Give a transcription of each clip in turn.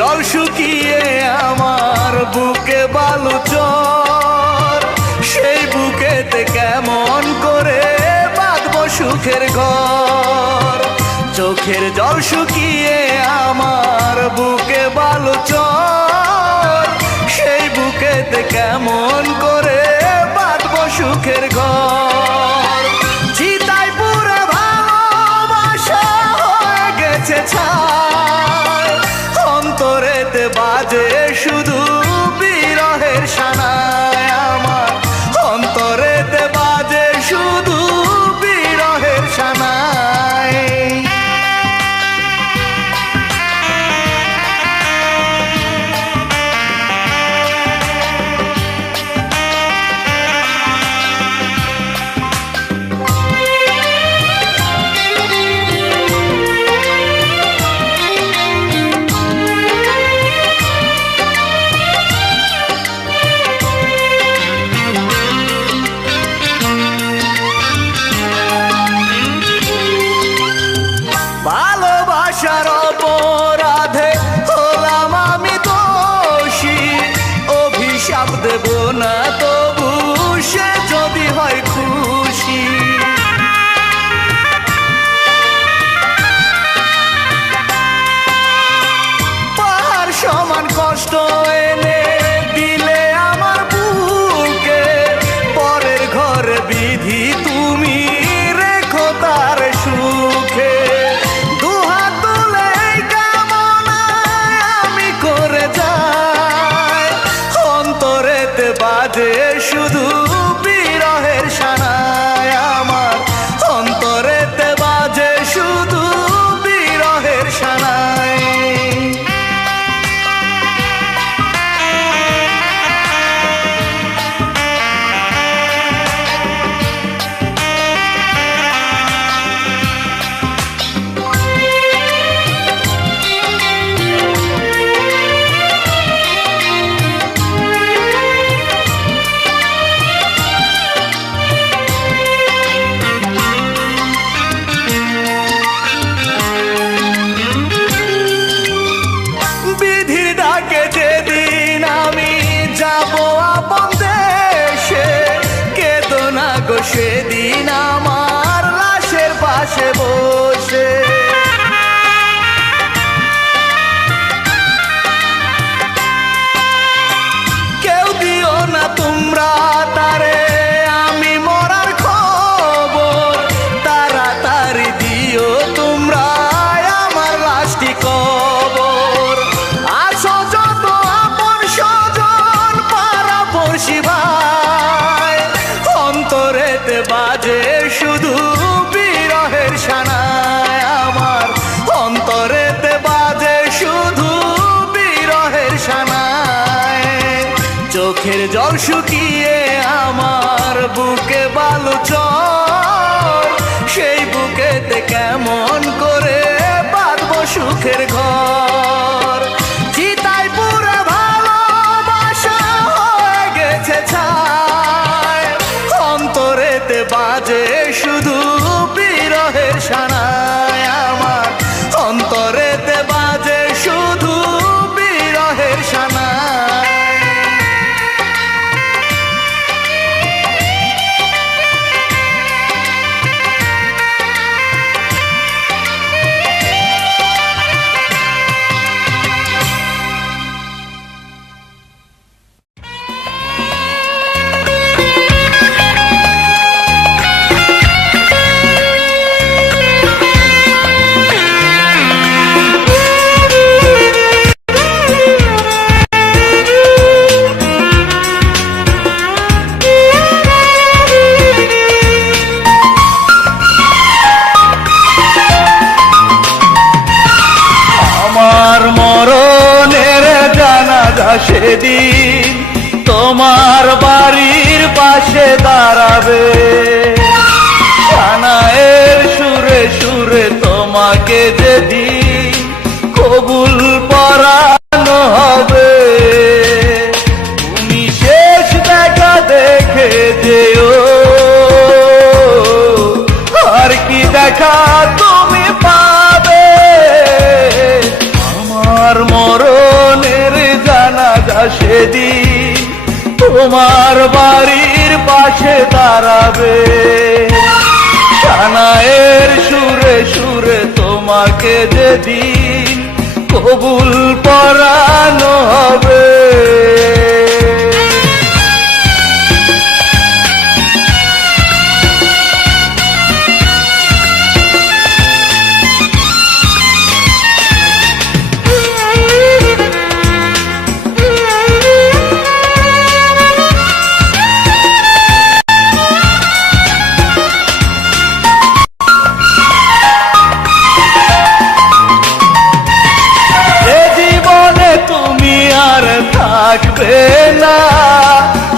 জল শুকিয়ে আমার বুকে বালুচর, সেই বুকেতে কেমন করে বাঁধবো সুখের ঘর। চোখের জল শুকিয়ে আমার বুকে বালুচর, সেই বুকেতে কেমন করে বাঁধবো সুখের ঘর। চিতায় পুরে ভালোবাসা হয়ে গেছে ছাই, অন্তরেতে বাজে শুধু বিরহের শানায় আমার, অন্তরেতে বাজে শুধু বিরহের শানায়। ভালোবাসার অপরাধে হলাম আমি দোষী, অভিশাপ দেব না তবু সে যদি হয় খুশি। পাহাড় সমান কষ্ট এনে দিলে আমার বুকে, পরের ঘরে বিধি তুমি রেখো তার সুখে। দুহাত তুলে এই কামনায় আমি করে যাই, অন্তরেতে বাজে শুধু বিরহের শানায় আমার, অন্তরেতে বাজে শুধু বিরহের শানায়। বিধির ডাকে যেদিন আমি যাব আপন দেশে, কেঁদো না গো সেদিন আমার লাশের পাশে বসে। কেউ দিও না তোমরা তারে আমি মরার খবর, তাড়াতাড়ি দিও তোমরা আমার লাশটি কবর। আসো যত আপন স্বজন পাড়া পড়শি ভাই, অন্তরেতে বাজে শুধু বিরহের শানায় আমার, অন্তরেতে বাজে শুধু বিরহের শানায়। চোখের জল শুকিয়ে আমার বুকে বালুচর, সেই বুকেতে কেমন করে বাঁধবো সুখের ঘর। চিতায় পুরে ভালোবাসা হয়ে গেছে ছাই, অন্তরেতে বাজে শুধু বিরহের শানায় আমার, অন্তরেতে বাজে শুধু বিরহের শানায়। সেদিন তোমার বাড়ির পাশে দাঁড়াবে, সানায়ের সুরে সুরে তোমাকে যেদিন কবুল পরানো হবে। থাকবে না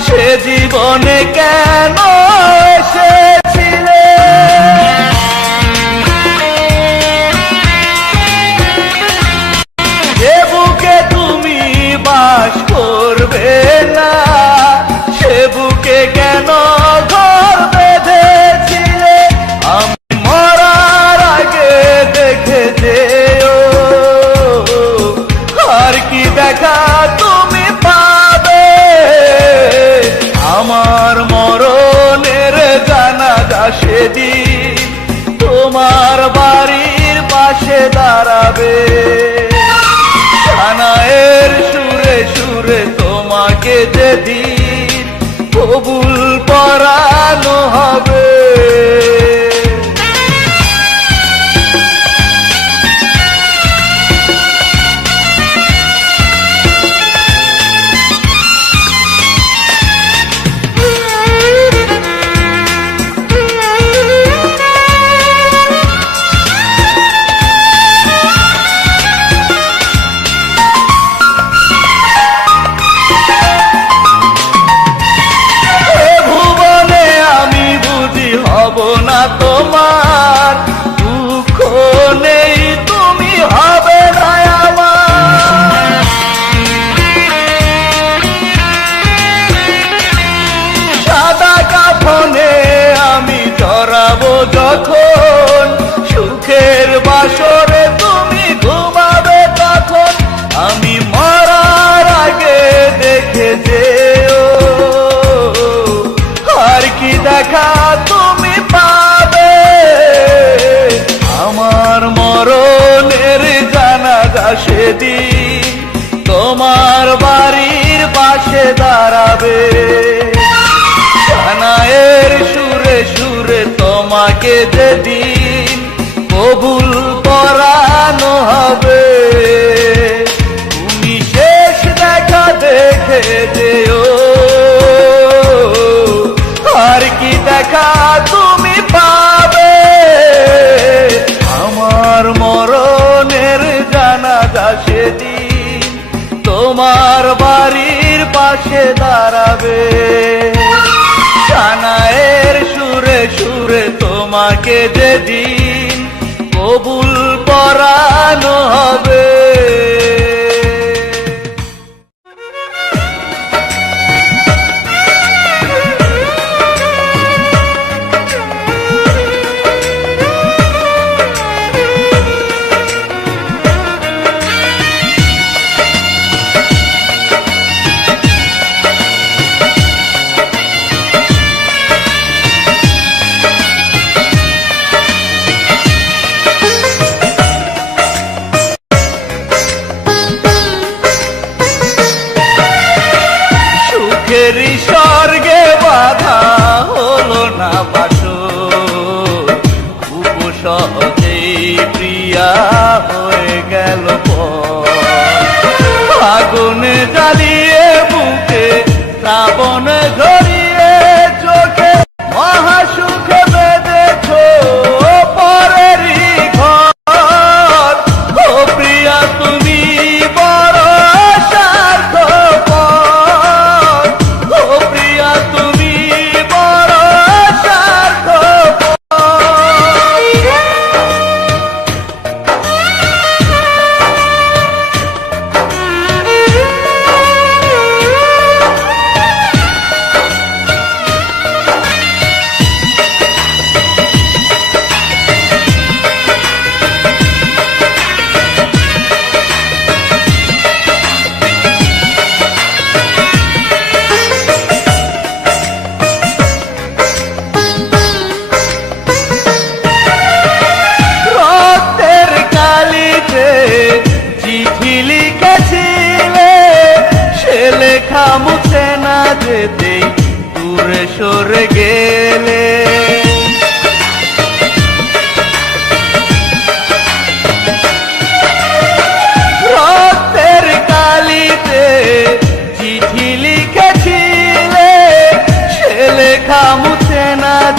সে জীবনে কেন এসেছিলে, যে বুকে তুমি বাস করবে না সে বুকে কেন ঘর বেঁধেছিলে। আমি মরার আগে দেখে যেও আর কি দেখা তুমি পাবে, আমার মরণের জানাজা সেদিন তোমার বাড়ির পাশে দাঁড়াবে, সানায়ের সুরে সুরে তোমাকে যেদিন কবুল পরানো হবে। তোমার দুঃখ নেই তুমি হবে না আমার, সাদা কাফনে আমি জড়াবো যখন সুখের বাসরে তুমি ঘুমাবে তখন। আমি মরার আগে দেখে যেও আর কি দেখা তুমি পাবে, আমার মরণের জানাজা সেদিন তোমার বাড়ির পাশে দাঁড়াবে, সানায়ের সুরে সুরে তোমাকে যেদিন কবুল পরানো হবে। তুমি শেষ দেখা দেখে যেও আর কি দেখা তুমি পাবে, আমার মরণের জানাজা সেদিন তোমার বাড়ির পাশে দাঁড়াবে, সানায়ের সুরে সুরে তোমাকে যেদিন কবুল পরানো হবে। স্বর্গে বাধা হলো না বাসর, উপসহজেই প্রিয়া হয়ে গেল আগুনে জ্বালিয়ে বুকে শ্রাবণ ঝরিয়ে চোখে মহাসুখে বেঁধেছ পরেরই ঘর। ও প্রিয়া তুমি বড় স্বার্থপর, ও প্রিয়া তুমি বড় স্বার্থপর।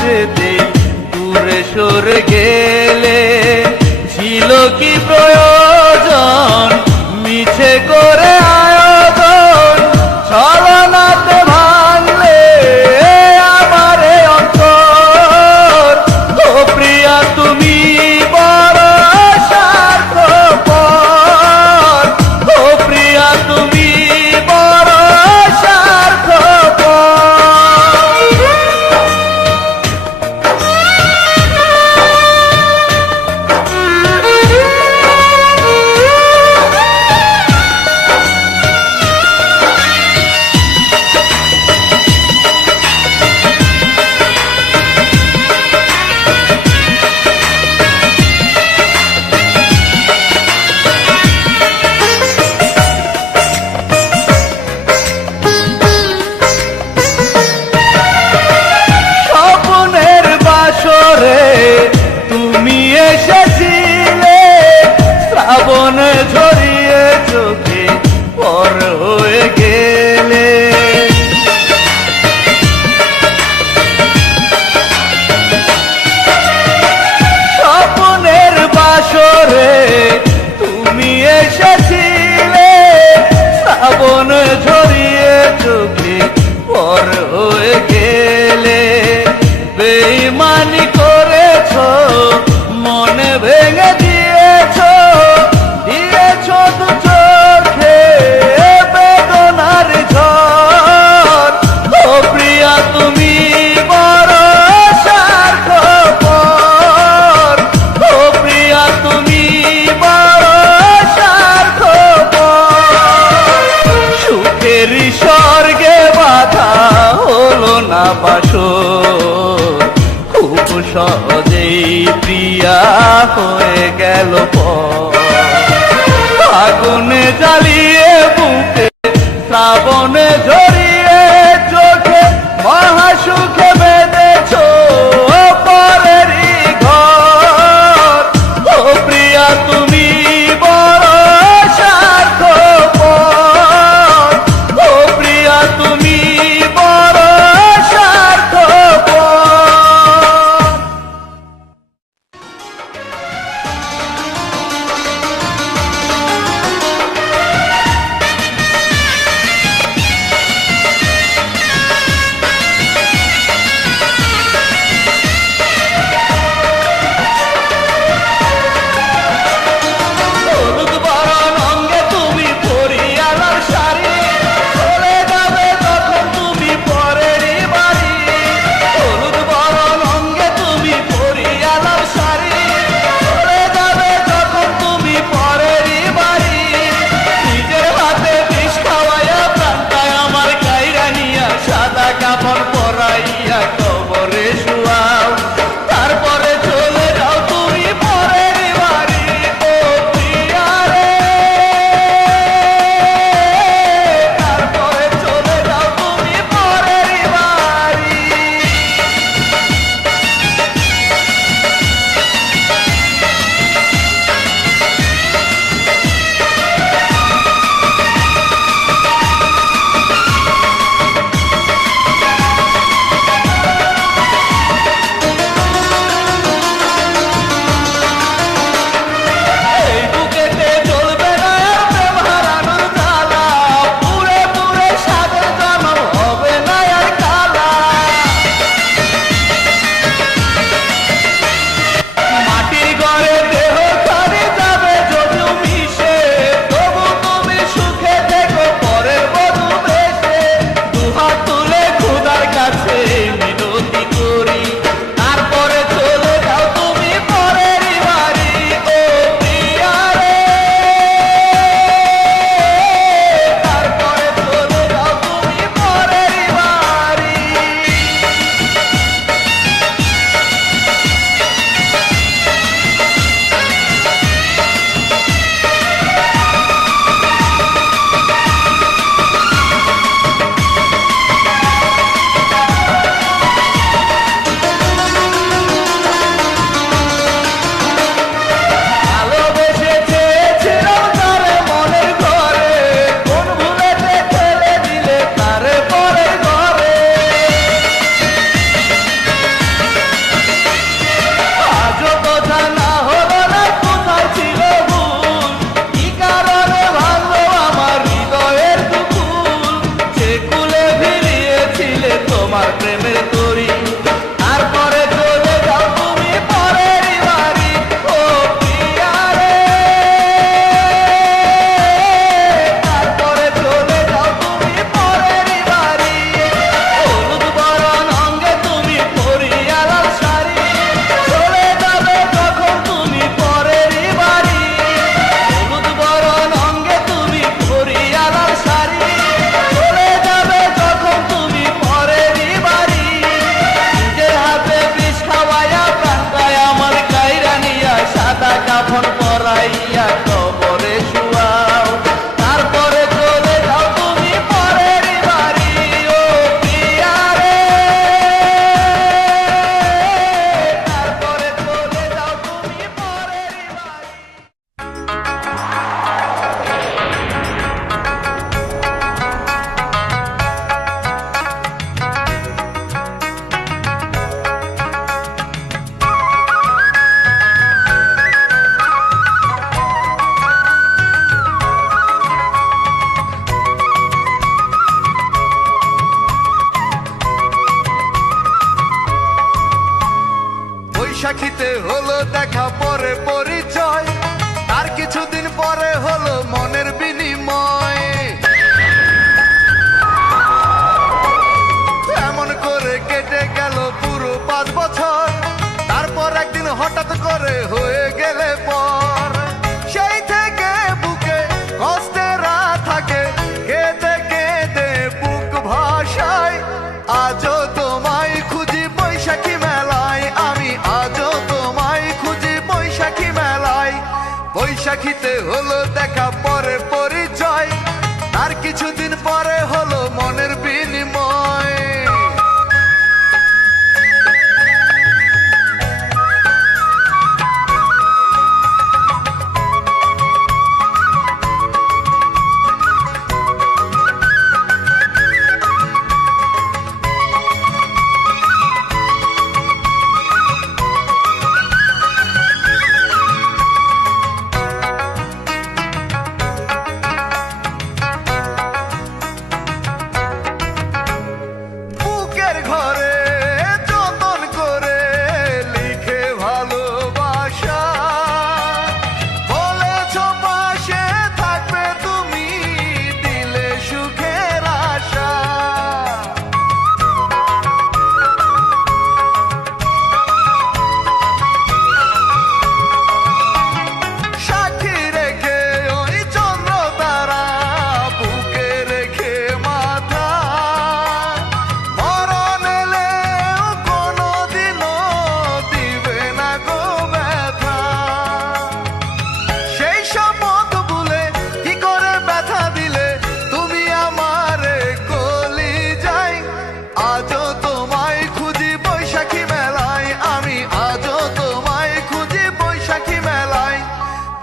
যেতে দূরে সরে গেলে ছিল কি প্রয়োজন মিছে করে আয়োজন ছলনাতে ভাঙলে আমার এই অন্তর ও প্রিয়া তুমি বড় স্বার্থপর ও প্রিয়া তুমি বড় স্বার্থপর তুমি এসেছিলে শ্রাবণ ঝরিয়ে চোখে পর হয়ে গেলে স্বপ্নের বাসরে তুমি এসেছিলে শ্রাবণ ঝরিয়ে চোখে পর হয়ে গেলে বেঈমানি করেছ মনে ভেঙে দিয়েছ দিয়েছ দু চোখে বেদনার ঝড় ও প্রিয়া তুমি বড় স্বার্থপর ও প্রিয়া তুমি বড় স্বার্থপর সুখের স্বর্গে বাধা হলো না বাসর খুব সহজেই প্রিয়া হয়ে গেল আগুনে জ্বালিয়ে বুকে শ্রাবণে ঝরিয়ে চোখে মহাসুখে বেঁধেছ পরেরই ঘর ও প্রিয়া তুমি বড় স্বার্থপর ও প্রিয়া তুমি বড় স্বার্থপর বৈশাখীতে হলো দেখা পরে পরিচয়, তার কিছুদিন পরে হলো মনের বিনিময়। এমন করে কেটে গেল পুরো 5 বছর, তারপর একদিন হঠাৎ করে হয়ে গেলে পর। সেই থেকে বুকে কষ্টেরা থাকে, কেঁদে কেঁদে বুক ভাষায়। আজও তোমায় খুঁজি বৈশাখী মেলায়, আমি আজও তোমায় খুঁজি বৈশাখী মেলায়। বৈশাখীতে হলো দেখা পরে পরিচয়, আর কিছুদিন পরে হলো মনের বিনিময়।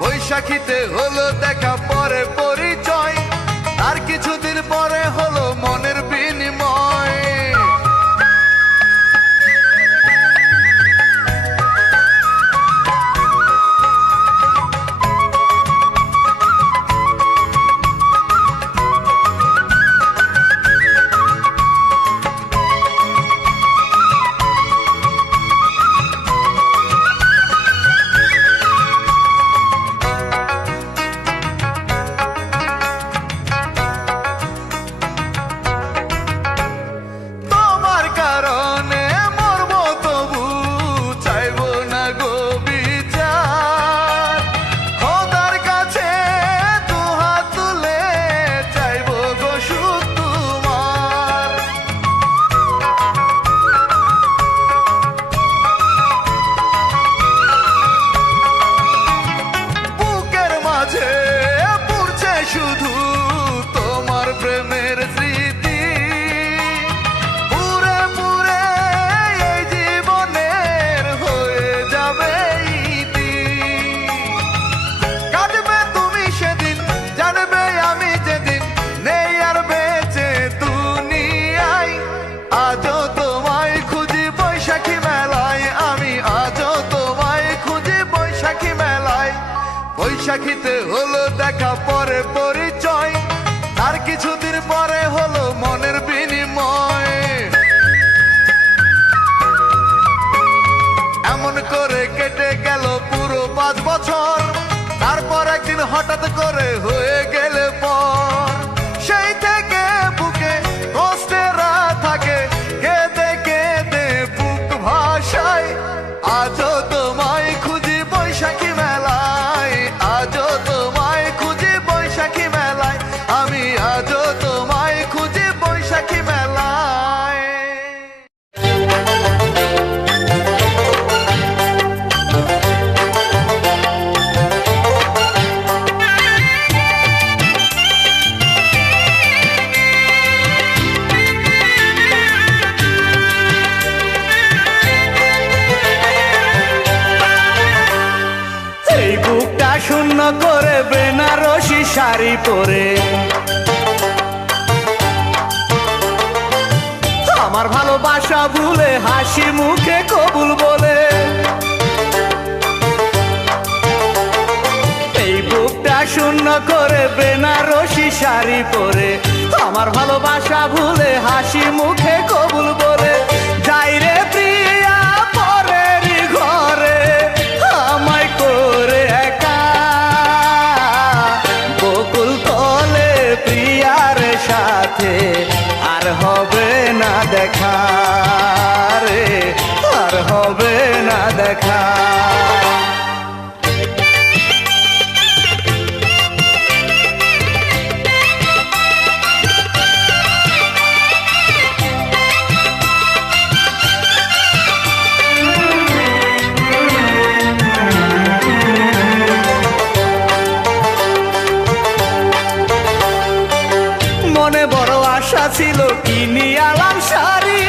বৈশাখীতে হলো দেখা পরে পরিচয়, আর কিছুদিন পরে হলো মনের বিনিময়। শুধু তোমার প্রেমের স্মৃতি পুরে পুরে এই জীবনের হয়ে যাবে ইতি। কাঁদবে তুমি সেদিন, জানবে আমি যেদিন নেই আর বেঁচে দুনিয়ায়। আজও তোমায় খুঁজি বৈশাখী মেলায়, আমি আজও তোমায় খুঁজি বৈশাখী মেলায়। বৈশাখীতে হলো দেখা পরে পরিচয়, আর কিছুদিন পরে হলো মনের বিনিময়। এমন করে কেটে গেল পুরো 5 বছর, তারপর একদিন হঠাৎ করে হয়ে গেলে পর। সেই থেকে বুকে কষ্টেরা থাকে, কেঁদে কেঁদে বুক ভাষায়। আজও তোমায় খুঁজি বৈশাখী মেলায়, আজও তোমায় খুঁজি বৈশাখী মেলায়, আমি আজও তোমায় খুঁজি বৈশাখী মেলায়। এই বুকটা শূন্য করে বেনারসি শাড়ি পরে আমার ভালোবাসা ভুলে হাসি মুখে কবুল বলে। এই বুকটা শূন্য করে বেনারসি শাড়ি পরে আমার ভালোবাসা ভুলে হাসি মুখে কবুল বলে। যাই রে প্রিয়া পরের ঘর দেখা। মনে বড় আশা ছিল কিনি আলাম শাড়ি,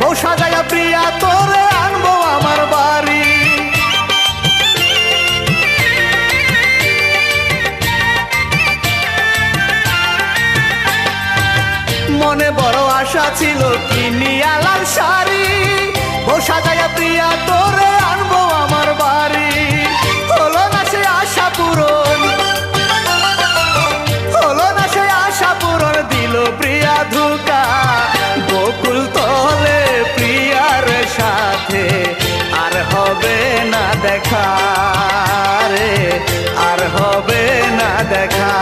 বউ সাজায়া প্রিয়া তোরে আনবো আমার বাড়ি। মনে বড় আশা ছিল কিনি আলাম শাড়ি, বউ সাজায়া প্রিয়া তোরে আনবো আমার বাড়ি। হলো না সে আশা পূরণ, হলো না সে আশা পূরণ, দিল প্রিয়া ধোঁকা। বকুল তলে প্রিয়ার সাথে আর হবে না দেখা রে, আর হবে না দেখা।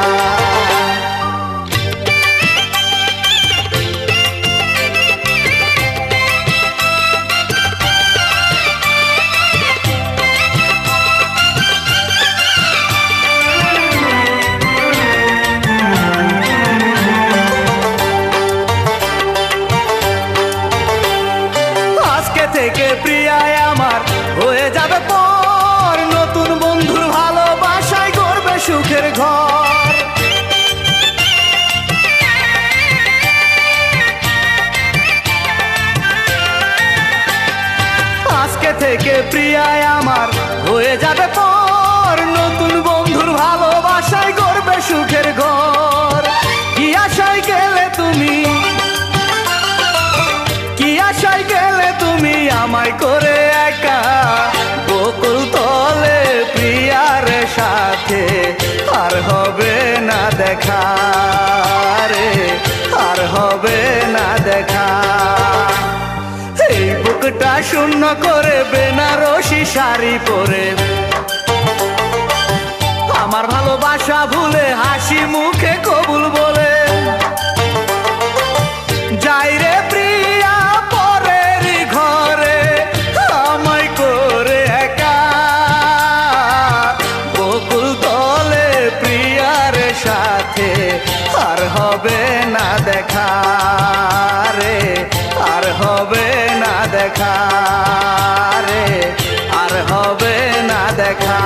থেকে প্রিয়ায় আমার হয়ে যাবে পর, নতুন বন্ধুর ভালোবাসায় গড়বে সুখের ঘর। আজকে থেকে প্রিয়ায় আমার হয়ে যাবে পর, নতুন বন্ধুর ভালোবাসায় গড়বে সুখের ঘর। কি আশায় গেলে তুমি, কি আশায় গেলে তুমি আমায় করে একা। বকুল তলে প্রিয়ার সাথে আর হবে না দেখা রে, আর হবে না দেখা। এই বুকটা শূন্য করে বেনারসি শাড়ি পরে, আমার ভালোবাসা ভুলে হাসি মুখে কবুল বলে যাই রে প্রিয়া পরের ঘরে আমায় করে একা। বকুল তলে প্রিয়ার সাথে আর হবে না দেখা রে, আর হবে না দেখা রে, আর হবে না দেখা।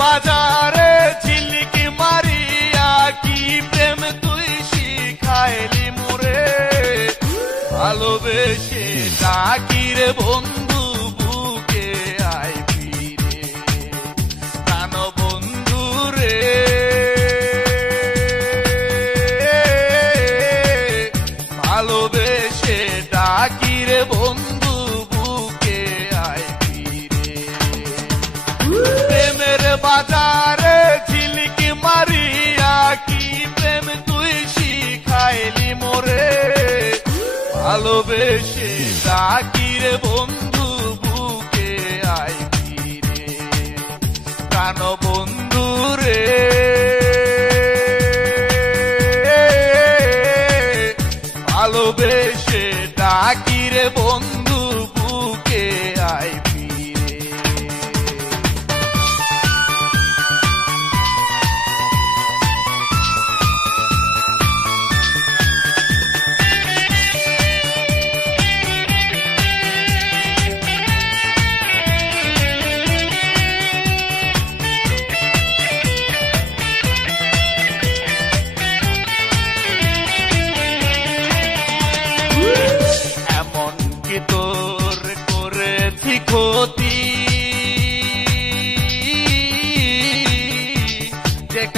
বাজারে ঝিলিকি মারিয়া কি প্রেম তুই শিখাইলি মোরে, ভালোবেসে ডাকি রে বন্ধু বুকে আয় ফিরে, প্রাণ বন্ধু রে। ভালোবেসে ডাকি রে বন্ধু বুকে আয় ফিরে। প্রেমের বাজারে ঝিলিকি মারিয়া কি প্রেম তুই শিখাইলি মোরে, ভালোবেসে ডাকি রে বন্ধু বুকে আয় ফিরে, প্রাণ বন্ধু রে। ভালোবেসে ডাকি রে বন্ধু বুকে আয় ফিরে।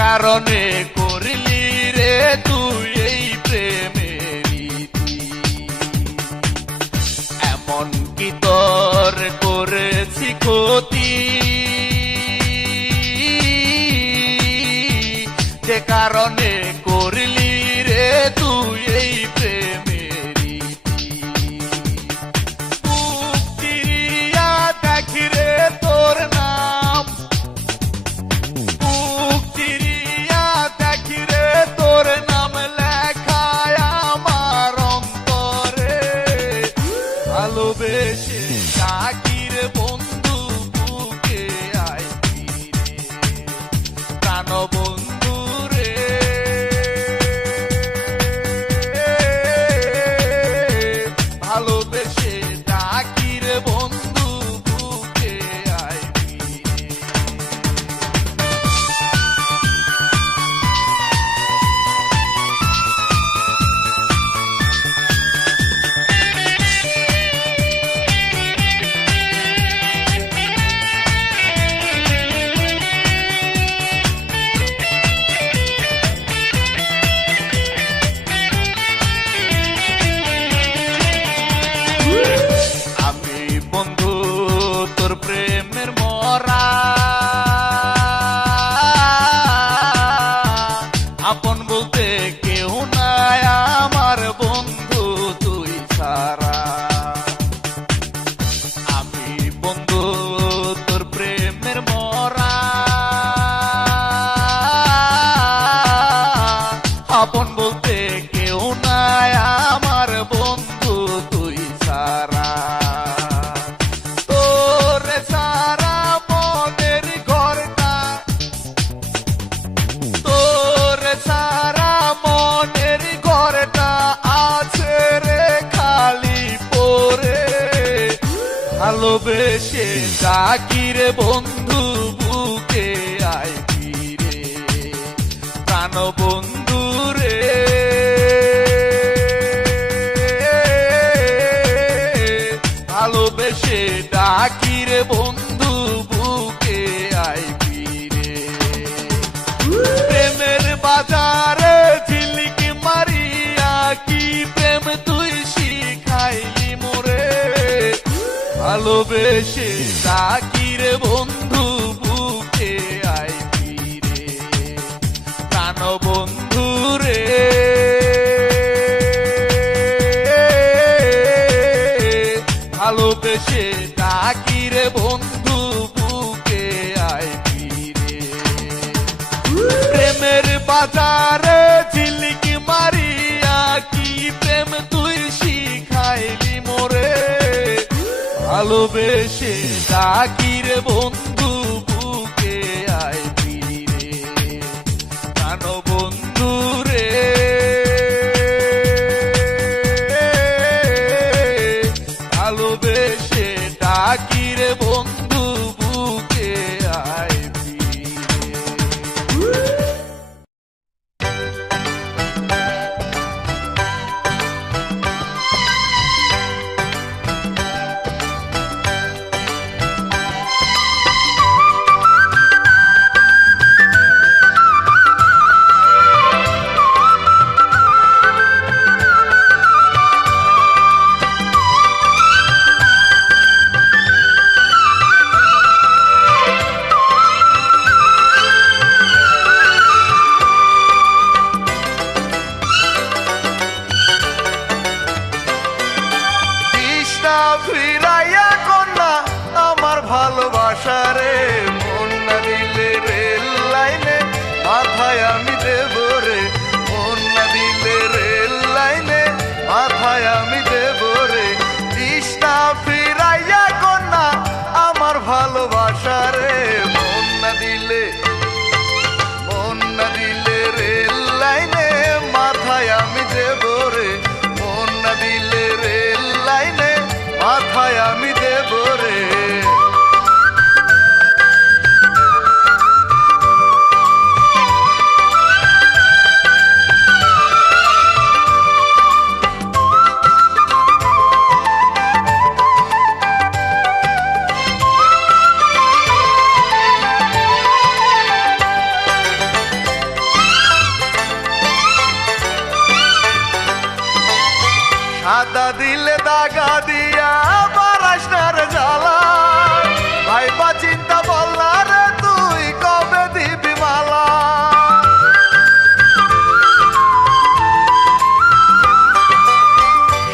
কারণে করলি রে তুই এই প্রেমের কি তোর করেছি ক্ষতি, যে কারণে করলি রে তুই এই প্রেমেরই বুক চিরিয়া দেখি রে তোর নাম, বুক চিরিয়া দেখি রে তোর নাম লেখায় আমার অন্তরে, ভালোবেসে ডাকি রে বন্ধু বুকে আয় ফিরে, প্রাণ বন্ধু রে, ভালোবেসে ডাকি রে বন্ধু বুকে আয় ফিরে। আমি বন্ধু তোর প্রেমের মরা, আপন বলতে কেউ নাই আমার বন্ধু তুই ছাড়া, আমি বন্ধু তোর প্রেমের মরা, আপন বলতে কেউ নাই আমার বন্ধু তুই ছাড়া, তোর সারা মনের ঘরটা, তোর সারা মনের ঘরটা আছে রে খালি পড়ে, ভালোবেসে ডাকি রে বন্ধু বুকে আয় ফিরে, প্রাণ বন্ধু রে, ভালোবেসে ডাকি রে বন্ধু বুকে আয় ফিরে, প্রেমের বাজারে ঝিলিক মারিয়া কি প্রেম তুই শিখাইলি মোরে, ভালোবেসে ডাকি রে বন্ধু বুকে আয় ফিরে, প্রাণ বন্ধু রে, ভালোবেসে ডাকি রে বন্ধু বুকে আয় ফিরে, প্রেমের বাজারে ঝিলিক মারিয়া কি প্রেম তুই শিখাইলি মোরে, ভালোবেসে ডাকি রে বন্ধু বুকে আয় ফিরে, প্রাণ বন্ধু রে, ভালোবেসে ডাকি রে বন্ধু বুকে আয় ফিরে। ফিরাইয়া কন্যা আমার ভালোবাসা রে, মন না দিলে রেল লাইনে মাথায় আমি দেব রে, মন না দিলে রেল লাইনে মাথায় আমি দেব রে, তৃষ্ণা ফিরাইয়া কন্যা আমার ভালোবাসা রে, মন না দিলে রেল লাইনে মাথায় আমি দেব রে, মন না দিলে রেল লাইনে মাথায় আমি দেব রে। সাদা দিলে দাগা দিয়া বারাস পারাস না রে জ্বালা, ভাইবা চিন্তা বল না রে তুই কবে দিবি মালা।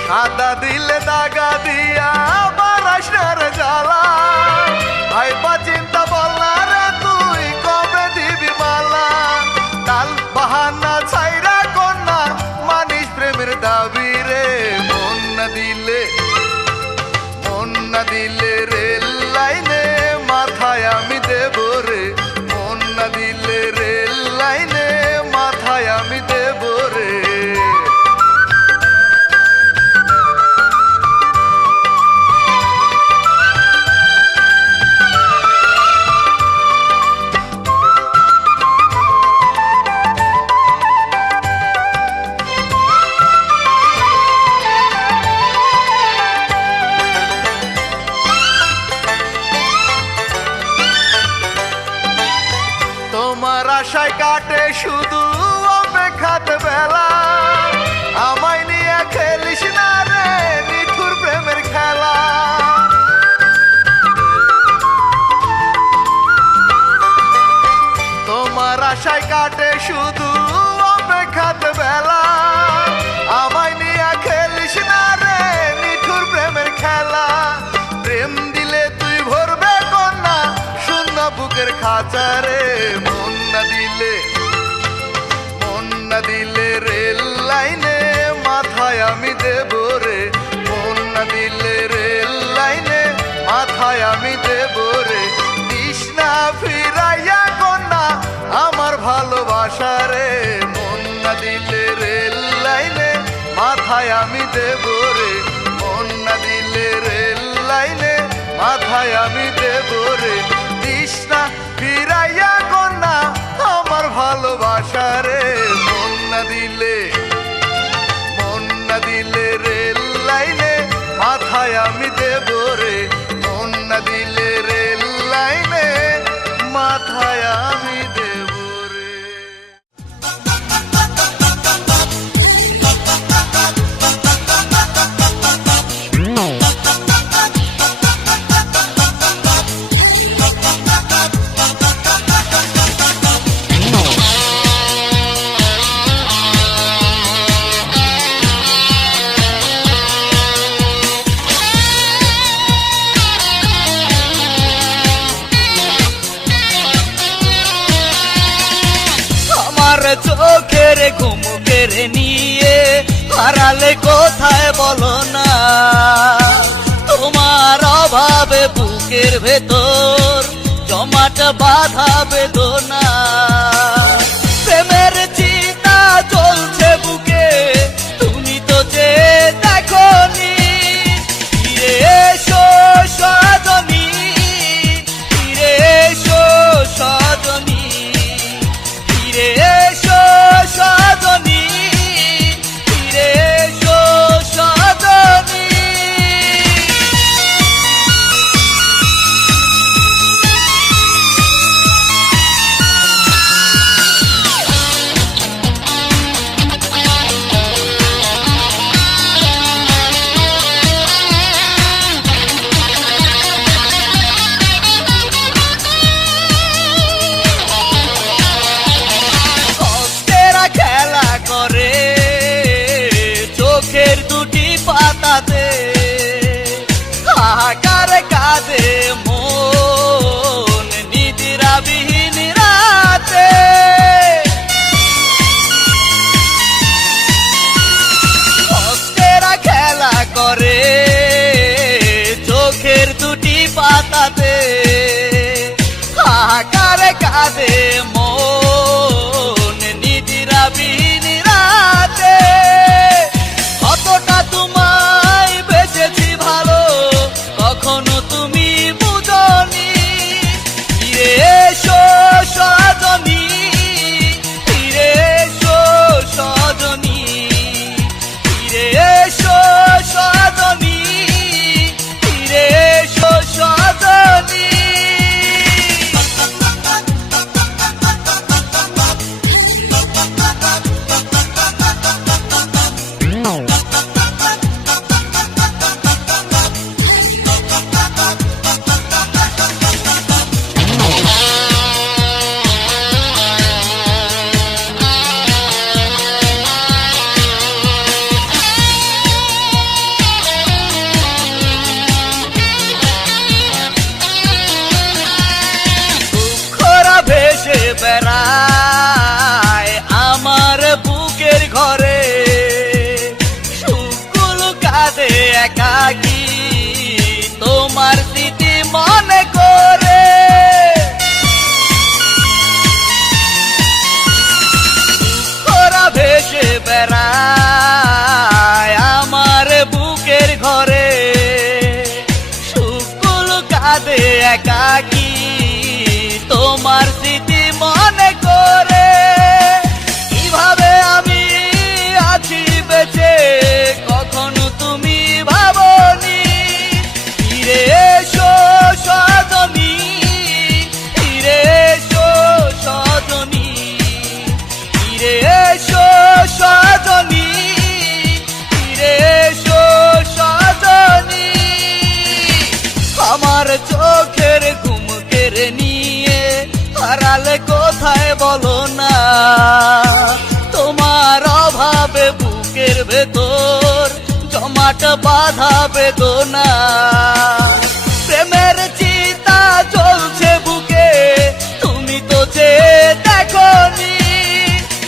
সাদা দিলে দাগা দিয়া পারাস না রে জ্বালা, ভাইবা চিন্তা বল না রে তুই কবে দিবি মালা। তাল বাহানা ছাইরা কন্যা মানিস প্রেমের দাবি রে, মন না দিলে রেল লাইনে মাথায় আমি দেব রে, মন না দিলে রেল লাইনে মাথায় আমি দেব রে। তোমার আশায় কাটে শুধু অপেক্ষাতে বেলা, আমায় নিয়ে খেলিস না রে নিঠুর প্রেমের খেলা। তোমার আশায় কাটে শুধু অপেক্ষাতে বেলা, আমায় নিয়ে খেলিস না রে নিঠুর প্রেমের খেলা। প্রেম দিলে তুই ভরবে কন্যা শূন্য বুকের খাঁচারে, মন না দিলে রেল লাইনে মাথায় আমি দেব রে, মন না দিলে রেল লাইনে মাথায় আমি দেব রে। তৃষ্ণা ফিরাইয়া কন্যা আমার ভালোবাসা রে, মন না দিলে রেল লাইনে মাথায় আমি দেব রে, মন না দিলে রেল লাইনে মাথায় আমি দেব রে। তৃষ্ণা ফিরাইয়া কন্যা আমার ভালোবাসা রে, মন না দিলে রেল লাইনে মাথায় আমি দেব রে, মন না দিলে রেল লাইনে মাথায় আমি দেব রে। চোখের ঘুম কেড়ে নিয়ে হারালে কোথায় বলো না, তোমার অভাবে বুকের ভেতর জমাট বাঁধা বেদনা। প্রেমের চিন্তা চলছে বুকে তুমি তো যে দেখোনি, ফিরে এসো সজনী, ফিরে এসো সজনী, ফিরে এসো সজনী, ফিরে এসো সজনী। চোখের দুটি পাতাতে হাহাকার কাঁদে মন নিদ্রাবিহীন রাতে। কষ্টেরা খেলা করে চোখের দুটি পাতাতে হাহাকার কাঁদে মন নিদ্রাবিহীন রাতে। কতটা তোমায় বেঁচেছি ভালো কখনো তুমি বুঝনি, ফিরে এসো সজনী, ফিরে এসো সজনী, ফিরে এসো সজনী, ফিরে এসো সজনী। আমার চোখের ঘুম কেড়ে নিয়ে হারালে কোথায় বলো না, তোমার অভাবে বুকের ভেতর জমাট বাঁধা বেদনা। প্রেমের চিতা জ্বলছে বুকে, তুমি তো যে দেখোনি।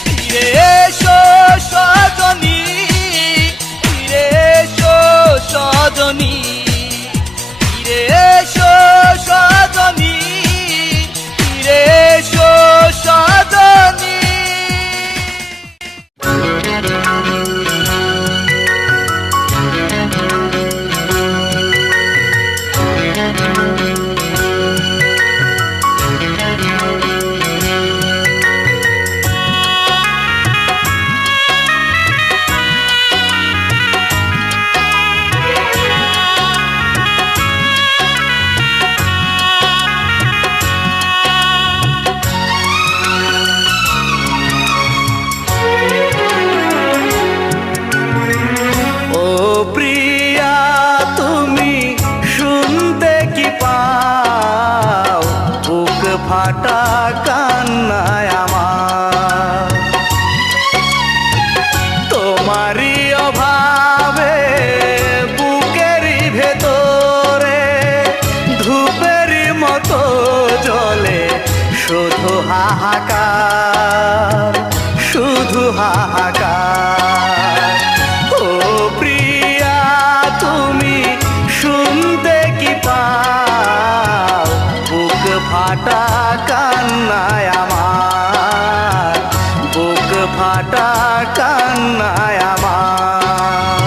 ফিরে এসো সজনী, ফিরে এসো সজনী, ফিরে এসো সজনী, ফিরে এসো সজনী। ও প্রিয়া তুমি শুনতে কি পাও, বুক ফাটা কান্নায় আমার। তোমারই অভাবে বুকেরই ভেতরে ধূপেরই মতো জ্বলে শুধু হাহাকার, শুধু হাহাকার। ও প্রিয়া তুমি শুনতে কি পাও, বুক ফাটা কান্নায় আমার, বুক ফাটা কান্নায় আমার।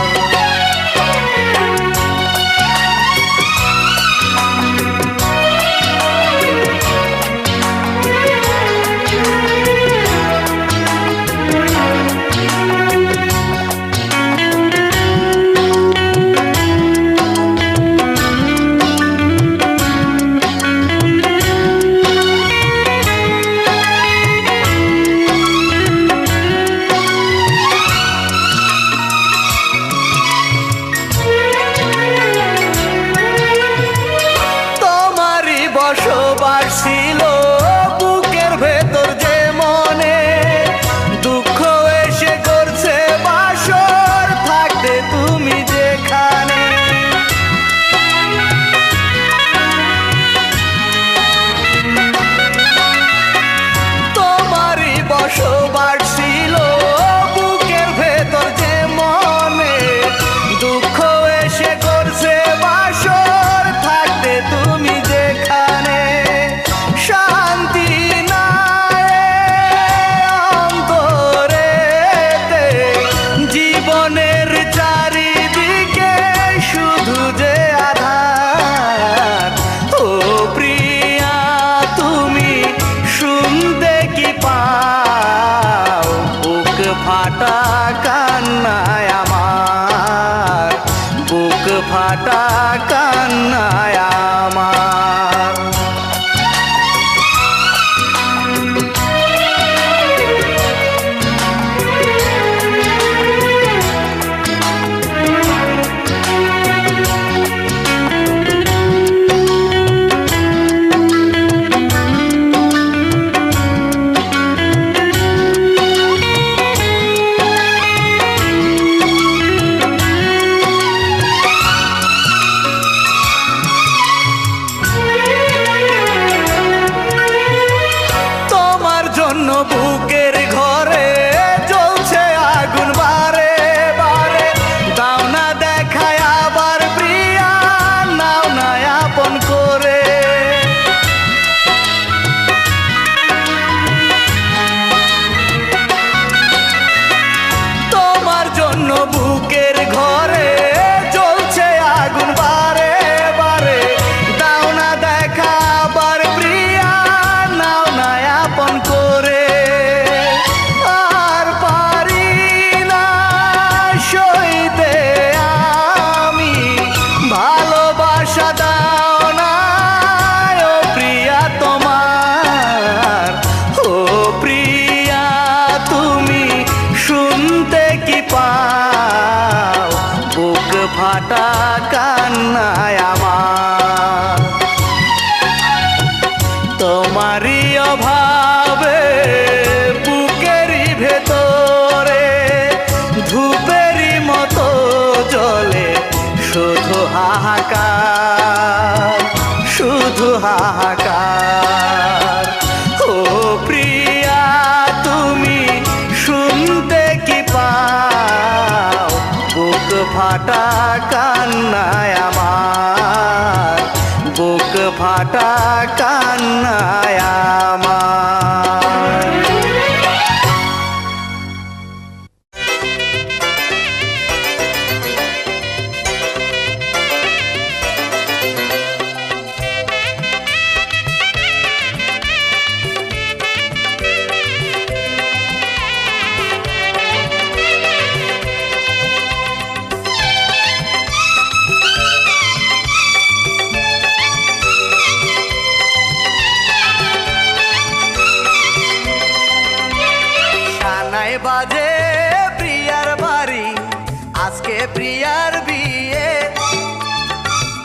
তোমারই বসবাস ছিল বুকের ভেতর যে মনে, দুঃখ এসে করছে বাসর থাকতে তুমি যেখানে। তোমারই বসবাস ছিল বুকের ভেতর যে মনে, দুঃখ এসে করছে বাসর থাকতে তুমি যেখানে। শান্তি নাই অন্তরেতে, জীবনের চারিদিকে শুধু যে আধার। ও প্রিয়া তুমি শুনতে কি পাও, বুক ফাটা কান্নায় আমার, বুক ফাটা কান্নায় আমার। তোমার জন্য বুকের ঘরে জ্বলছে আগুন বারে বারে, দাও না দেখায় আবার প্রিয়া, নাও না আপন করে। তোমার জন্য বুকের ঘরে জ্বলছে আগুন বারে বারে, দাও না দেখা আবার প্রিয়া, নাও না আপন করে। আর পারি না সইতে আমি ভালোবাসা, দাও না ও প্রিয়া তোমার। ও প্রিয়া তুমি শুনতে কি পাও, বুক ফাটা কান্নায় আমার। হাহাকার, শুধু হাহাকার। ও প্রিয়া তুমি শুনতে কি পাও, বুক ফাটা কান্নায় আমার, বুক ফাটা কান্নায় আমার। বাজে প্রিয়ার বাড়ি, আজকে প্রিয়ার বিয়ে,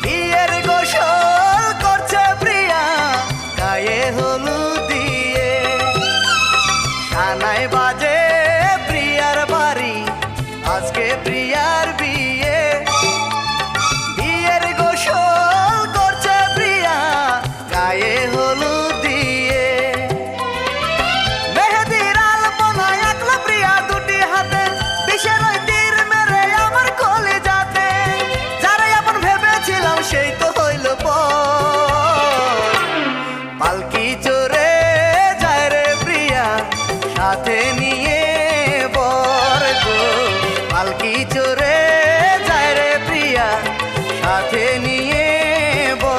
বিয়ের গোসল করছে প্রিয়া গায়ে হলুদ দিয়ে। সানাই বাজে প্রিয়ার বাড়ি, আজকে প্রিয়ার বিয়ে, বিয়ের গোসল করছে প্রিয়া গায়ে হলুদ দিয়ে। সেই তো হইল পালকি চড়ে যায় রে প্রিয়া সাথে নিয়ে বর গো, পালকি চড়ে যায় রে প্রিয়া সাথে নিয়ে বর।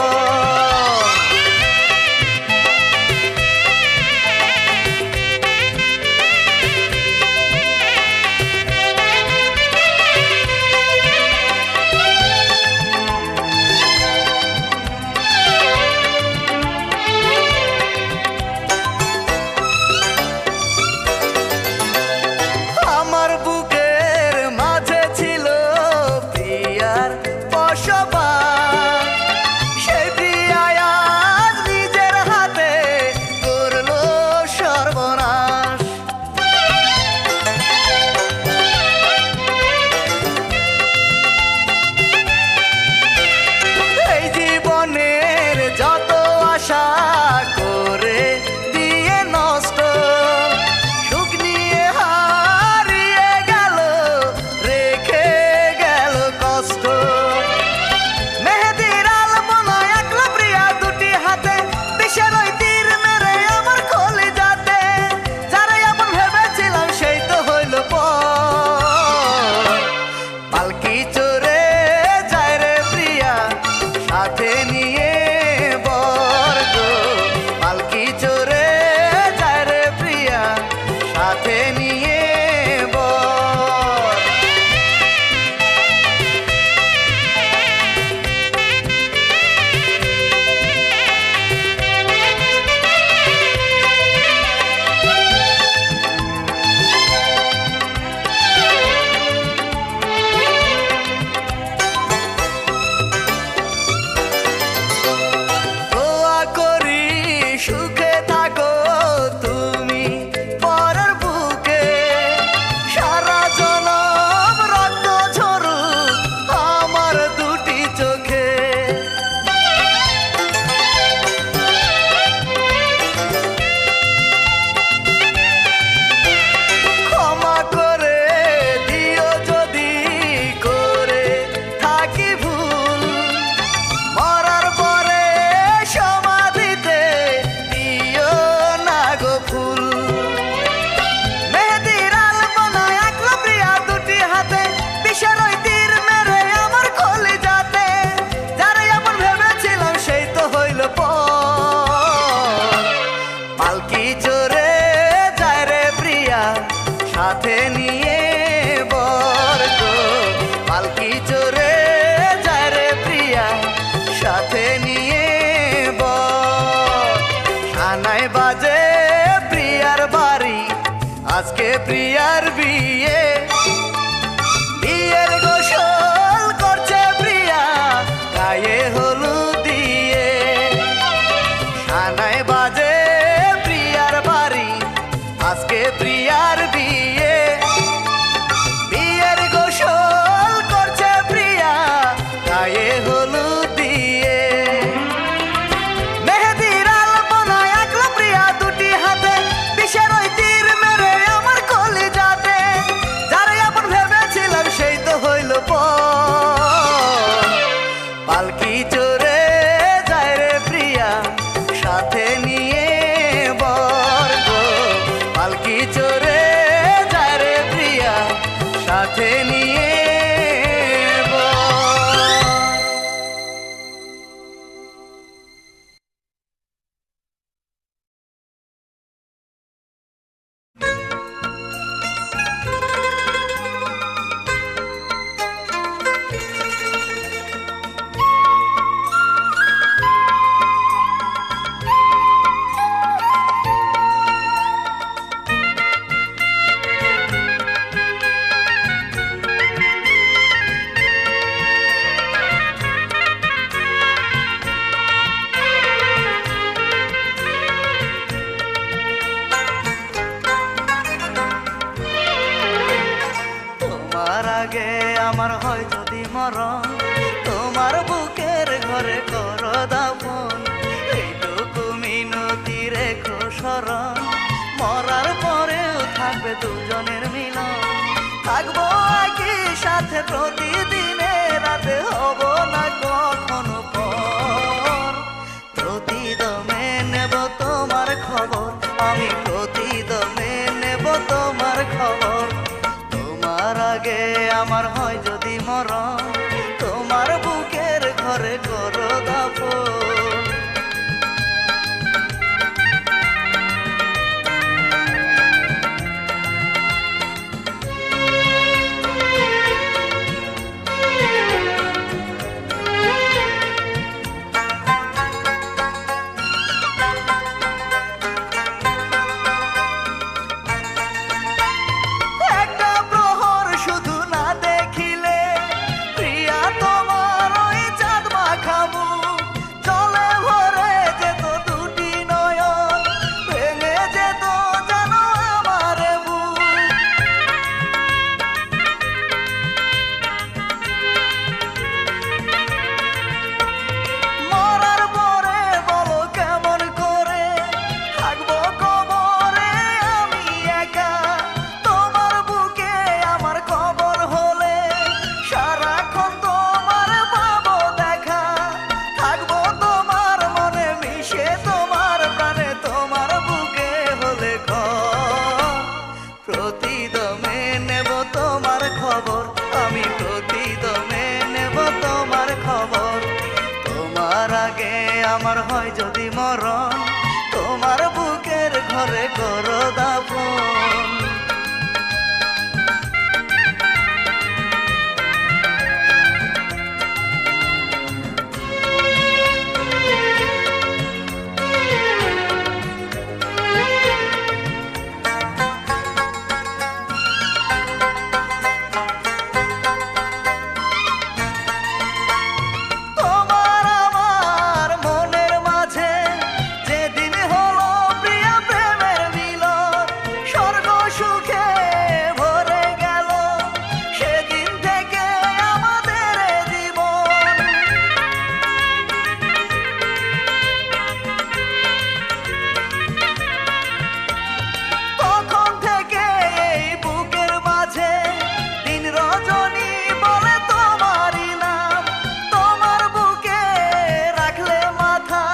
আমার হয় যদি মরণ, তোমার বুকের ঘরে করো দাফন। এইটুকু মিনতি রেখো স্মরণ, মরার পরেও থাকবে দুজনের মিলন। থাকবো একই সাথে প্রতিদিনে রাতে, হব না কখনো পর। প্রতিদমে নেব তোমার খবর, আমি প্রতিদমে নেব তোমার খবর। তোমার আগে আমার হয় যদি মরণ, তোমার বুকের ঘরে করো দাফন। একটা প্রহর শুধু না দেখিলে, প্রিয়া তোমার ওই চাঁদ মাখা মুখ, জলে ভরে যেত দুটি নয়ন, ভেঙে যেত যেন আমার বুক। মরার পরে বলো কেমন করে থাকবো কবরে আমি একা। তোমার বুকে আমার খবর হলে সারাক্ষণ তোমার পাবো দেখা। থাকবো তোমার মনে মিশে তোমার প্রাণে, তোমার বুকে হলে ঘর। প্রতিদমে নেব তোমার খবর, আমি প্রতিদমে নেব তোমার খবর। তোমার আগে আমার হয় যদি মরণ, তোমার বুকের ঘরে করো দাফন। তোমার আমার মনের মাঝে যেদিন হলো প্রিয়া প্রেমের মিলন, স্বর্গ সুখে ভরে গেল সেদিন থেকে আমাদের এ জীবন। তখন থেকে এই বুকের মাঝে দিন রজনী বলে তোমারই নাম। তোমার বুকে রাখলে মাথা,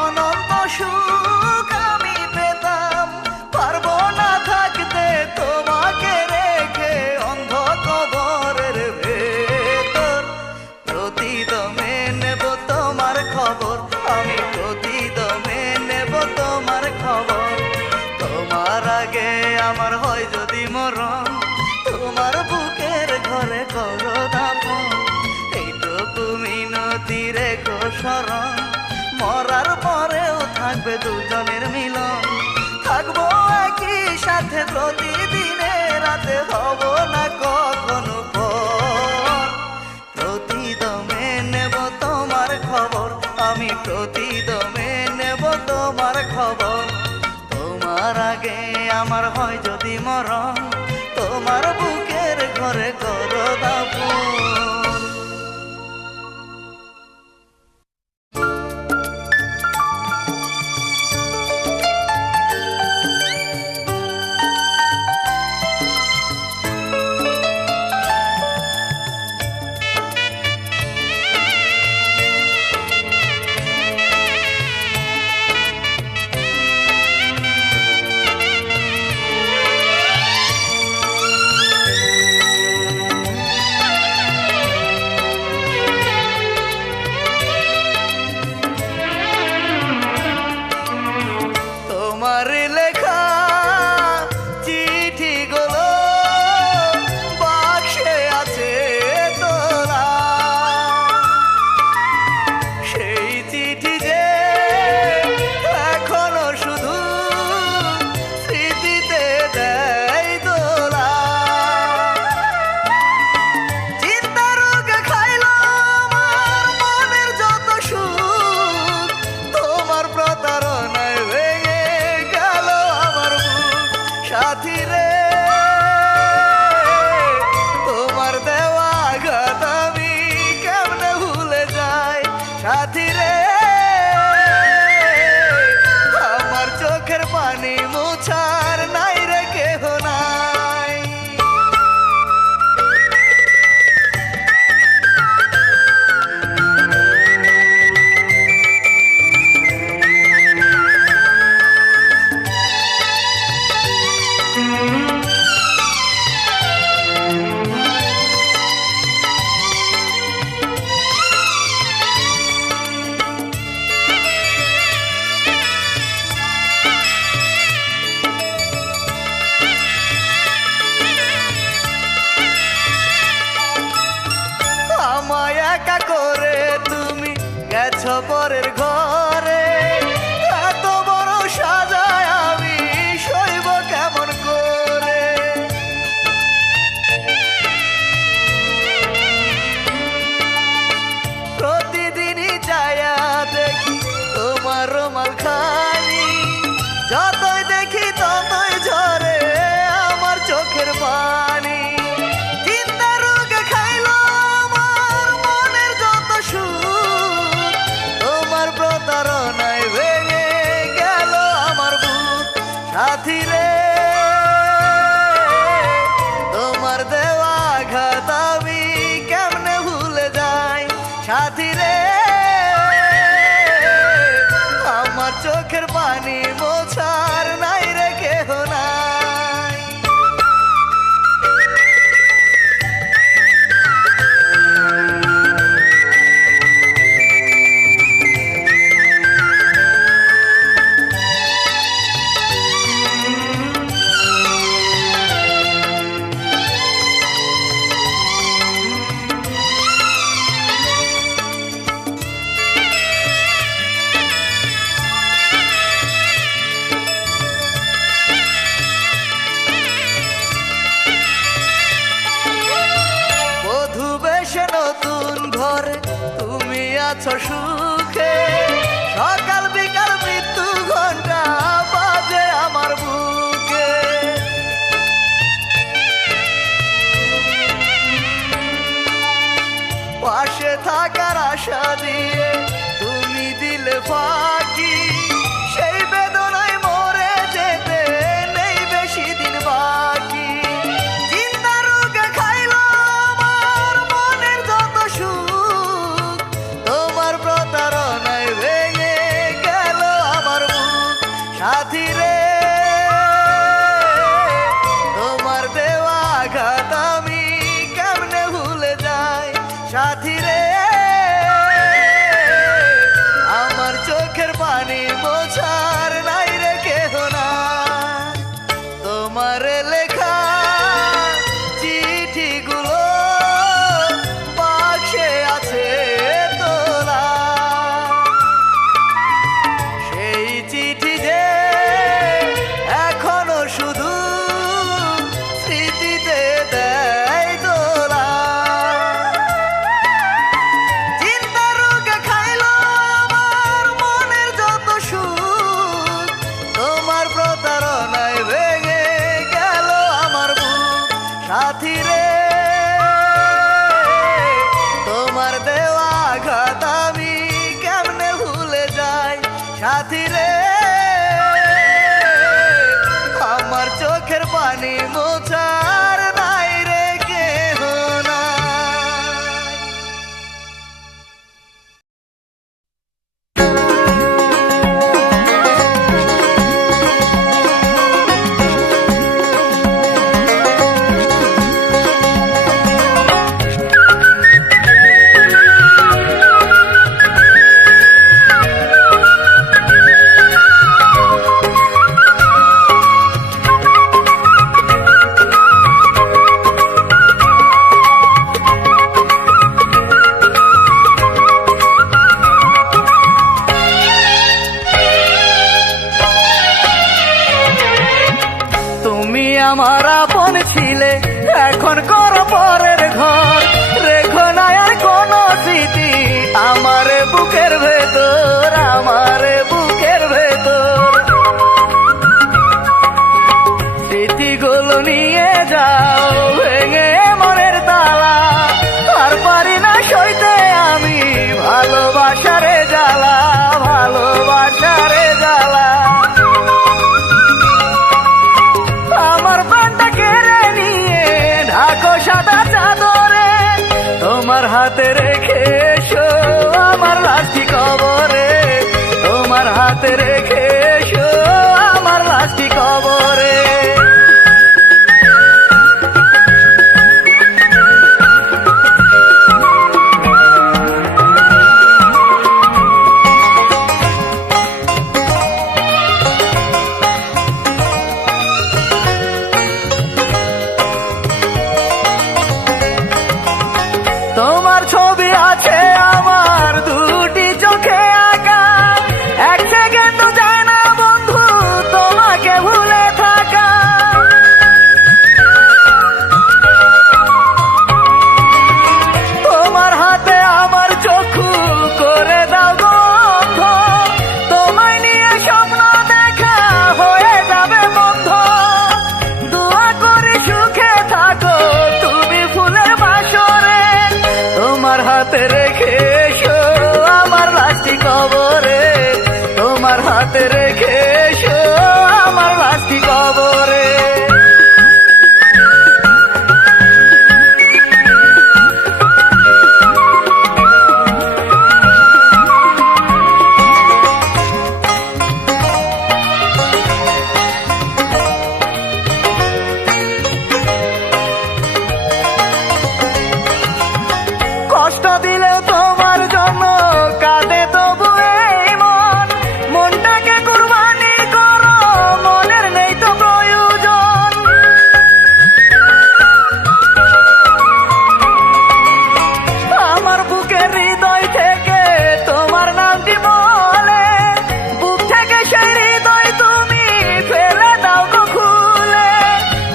অনন্ত সুখ আমি পেতাম। পারবো না থাকতে তোমাকে রেখে অন্ধ কবরের ভেতর। প্রতিদমে নেব তোমার খবর, আমি প্রতিদমে নেব তোমার খবর। তোমার আগে আমার হয় যদি মরণ, তোমার বুকের ঘরে করো দাফন। এইটুকু মিনতি রেখো স্মরণ, মরার পরেও থাকবে দুজনের মিলন। থাকবো একই সাথে প্রতিদিনে রাতে, হব না কখনো পর। প্রতিদমে নেব তোমার খবর, আমি প্রতিদমে নেব তোমার খবর। তোমার আগে আমার হয় যদি মরণ, তোমার বুকের ঘরে করো দাফন। একা করে তুমি গেছো পরের ঘরে, এত বড় সাজায় আমি সইব কেমন করে। প্রতিদিনই চায়া দেখি তোমার রুমাল খানি, যতই দেখি ততই ঝরে আমার চোখের পানি। চিন্তা রোগে খাইলো আমার মনের যত সুখ, তোমার প্রতারণায় ভেঙে গেল আমার বুক। সাথী রে, তোমার দেওয়া আঘাত আমি কেমনে ভুলে যাই। সাথী রে, আমার চোখের পানি মোছার নাই রে কেহ নাই। বধূ বেশে নতুন ঘরে তুমি আছো সুখে, সকাল বিকাল মৃত্যু ঘন্টা বাজে আমার বুকে। পাশে থাকার আশা দিয়ে তুমি দিলে ফাঁকি, সেই বেদনায় মরে যেতে নেই বেশি দিন বাকি। চিন্তা রোগে খাইলো আমার মনের যত সুখ, তোমার প্রতারণায় ভেঙে গেল আমার বুক। সাথী রে, তোমার দেওয়া আঘাত আমি কেমনে ভুলে যাই। সাথী রে, আমার চোখের পানি মোছার নাই রে কেহ নাই। তোমার লেখা চিঠিগুলো বাক্সে আছে তোলা, সেই চিঠি যে এখনো শুধু স্মৃতিতে দেয় দোলা। চিন্তা রোগে খাইলো আমার মনের যত সুখ, তোমার প্রতারণায় ভেঙে গেল আমার বুক। সাথী রে, তোমার দেওয়া আঘাত আমি কেমনে ভুলে যাই। সাথী রে, আমার চোখের পানি মোছার নাই রে কেহ নাই। তুমি আমার আপন ছিলে, এখন করো পরের ঘর। রেখো না আর কোনো স্মৃতি আমার বুকের ভেতর, আমার বুকের ভেতর। স্মৃতিগুলো নিয়ে যাও ভেঙে মনের তালা, আর পারি না সইতে আমি ভালোবাসারে জ্বালা, ভালোবাসারে জ্বালা। আমার প্রাণটা কেড়ে নিয়ে ঢাকো সাদা চাদরে, তোমার হাতে রেখে এসো আমার লাশটি কবরে, তোমার হাতে রেখে এসো আমার লাশটি কবরে। তোমার ছবি আছে তোমার হাতে রেখে এসো আমার লাশটি কবরে, তোমার হাতে রেখে এসো আমার লাশটি কবরে। কষ্ট দিলেও তোমার জন্য কাঁদে তবু এই মন, মনটাকে কুরবানি করো মনের নেই তো প্রয়োজন। আমার বুকের হৃদয় থেকে তোমার নামটি বলে, বুক থেকে সেই হৃদয় তুমি ফেলে দাও গো খুলে,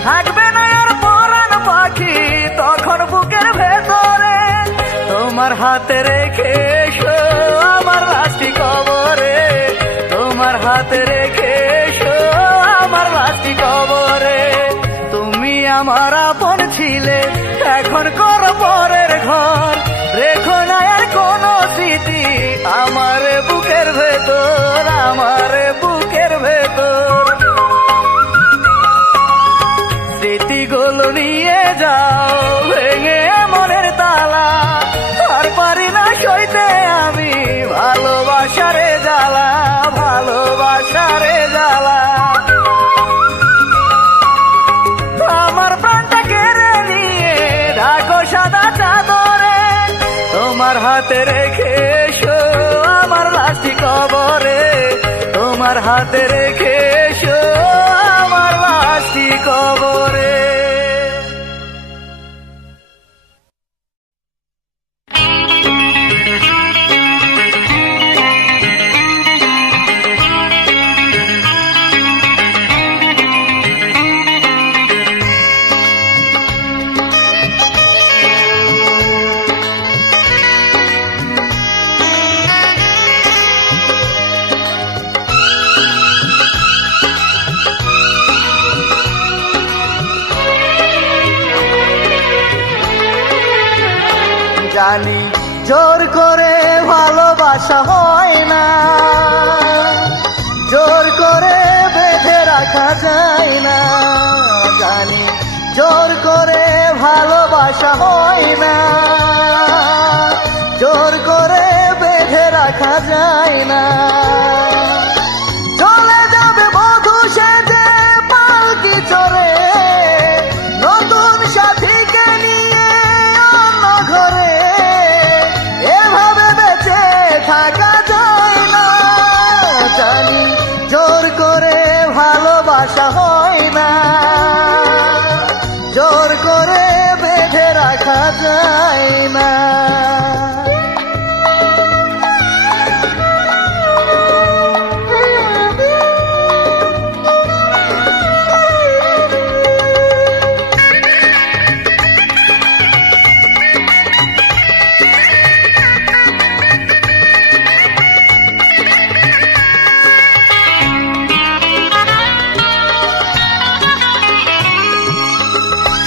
থাকবে না আর পরাণ পাখি তখন বুকের ভেতরে। তোমার হাতে রেখে এসো আমার লাশটি কবরে, তোমার হাতে রেখে এসো আমার লাশটি কবরে। তুমি আমার আপন ছিলে এখন করো পরের ঘর, রেখো না আর কোনো স্মৃতি আমার বুকের ভেতর, আমার বুকের ভেতর। স্মৃতিগুলো নিয়ে যাও ভেঙে মনের তালা, আর পারি না সইতে আমি ভালোবাসারে জ্বালা, ভালোবাসারে জ্বালা। আমার প্রাণটা কেড়ে নিয়ে ঢাকো সাদা চাদরে, তোমার হাতে রেখে এসো আমার লাশটি কবরে, তোমার হাতে রেখে এসো আমার লাশটি কবরে। জানি জোর করে ভালোবাসা হয় না, জোর করে বেঁধে রাখা যায় না। জানি জোর করে ভালোবাসা হয় না, জোর করে বেঁধে রাখা যায় না। চলে যাবে বধূ সেজে পালকি চড়ে, নতুন সাথীকে নিয়ে অন্য ঘরে, এভাবে বেঁচে থাকা যায় না। জানি জোর করে ভালোবাসা হয় না, জোর করে বেঁধে রাখা যায় না।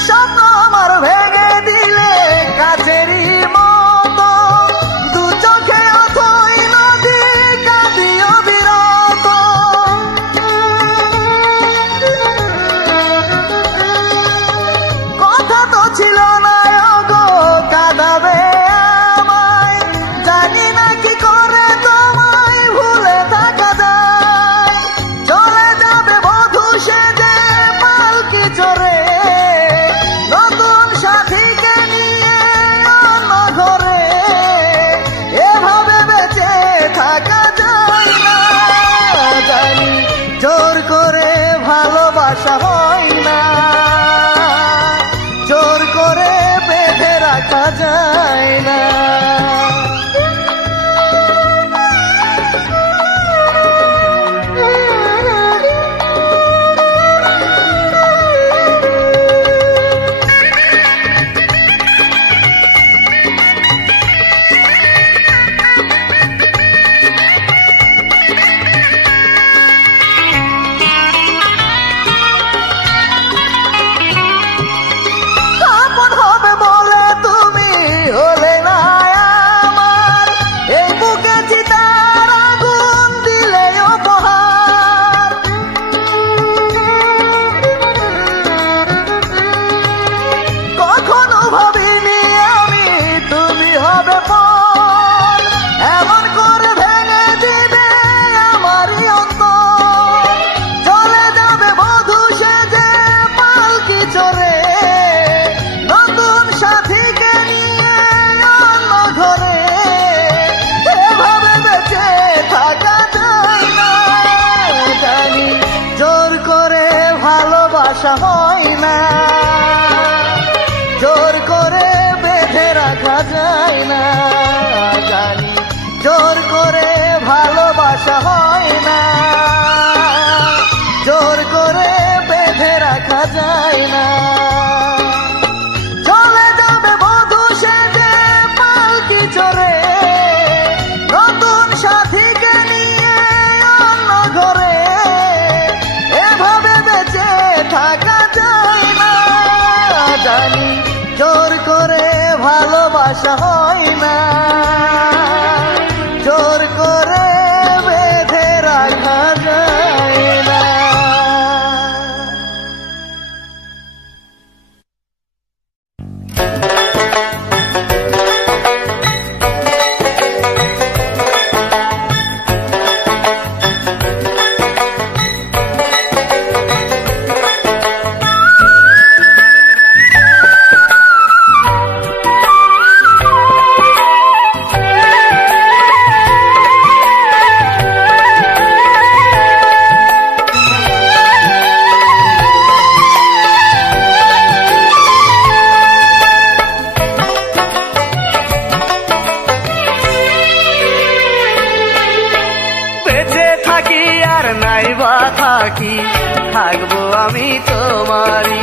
স্বপ্ন আমার ভেঙে দিলে কাছেরই মতো, দু চোখে অথই নদী কাঁদিও বিরত। কথা তো ছিল না গো কাঁদাবে আমায়, জানি না কি করে তোমায় ভুলে থাকা যায়। চলে যাবে বধূ সেজে পালকি চড়ে, নতুন সাথীকে নিয়ে অন্য ঘরে, এভাবে বেঁচে থাকা যায় না। জানি জোর করে ভালোবাসা হয় না, জোর করে বেঁধে রাখা যায় না। আপন হবে বলে তুমি হলে না না। জানি জোর করে ভালোবাসা হয় না, জোর করে বেঁধে রাখা যায় না। চলে যাবে বধূ সেজে পালকি চড়ে, নতুন সাথীকে নিয়ে অন্য ঘরে, এভাবে বেঁচে থাকা যায় না। জানি জোর করে ভালোবাসা হয় না, জোর করে বেঁধে রাখা যায় না। বেঁচে থাকি আর নাই বা থাকি, থাকবো আমি তোমারই।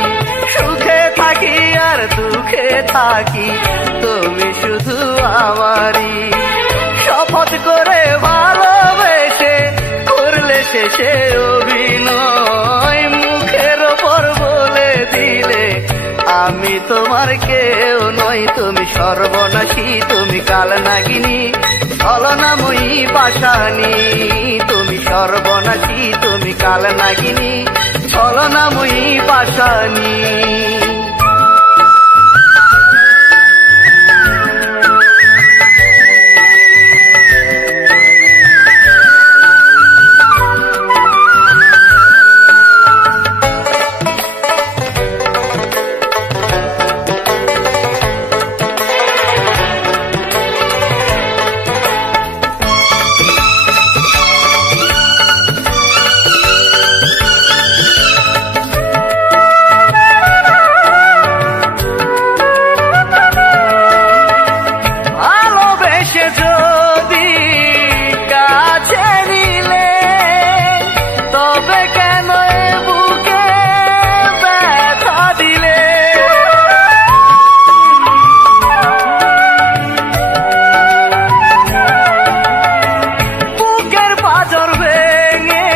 সুখে থাকি আর দুঃখে থাকি, তুমি শুধু আমারই। শপথ করে ভালোবেসে করলে শেষে অভিনয়, মুখের ওপর বলে দিলে আমি তোমার কেউ নই। তুমি সর্বনাশী, তুমি কালনাগিনী, ছলনাময়ী পাশানি। তুমি সর্বনাশী, তুমি কালনাগিনী, ছলনাময়ী পাশানি। ভালোবেসে যদি কাছে নিলে, তবে কেন এ বুকে ব্যথা দিলে? বুকের পাঁজর ভেঙে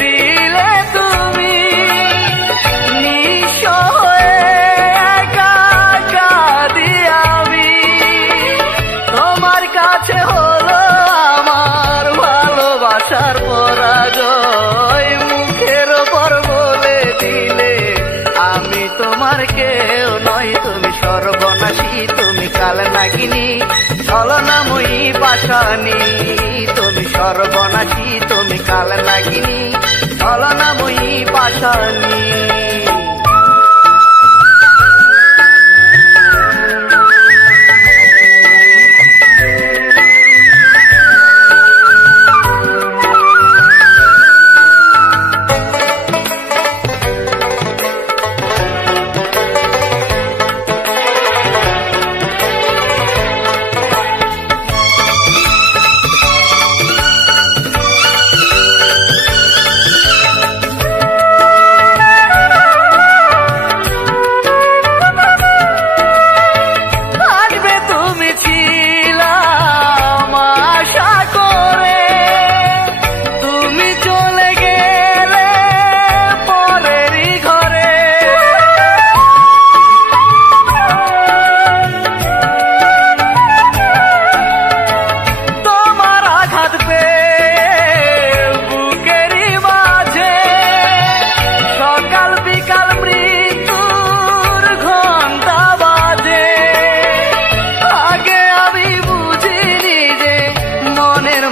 দিলে তুমি, নিঃস্ব হয়ে একা কাঁদি আমি। তোমার কাছে হলো আমার ভালোবাসার পরাজয়, মুখের ওপর বলে দিলে আমি তোমার কেউ নই। তুমি সর্বনাশী, তুমি কালনাগিনী, ছলনাময়ী পাশানি। তুমি সর্বনাশী, তুমি কালনাগিনী, ছলনাময়ী পাশানি।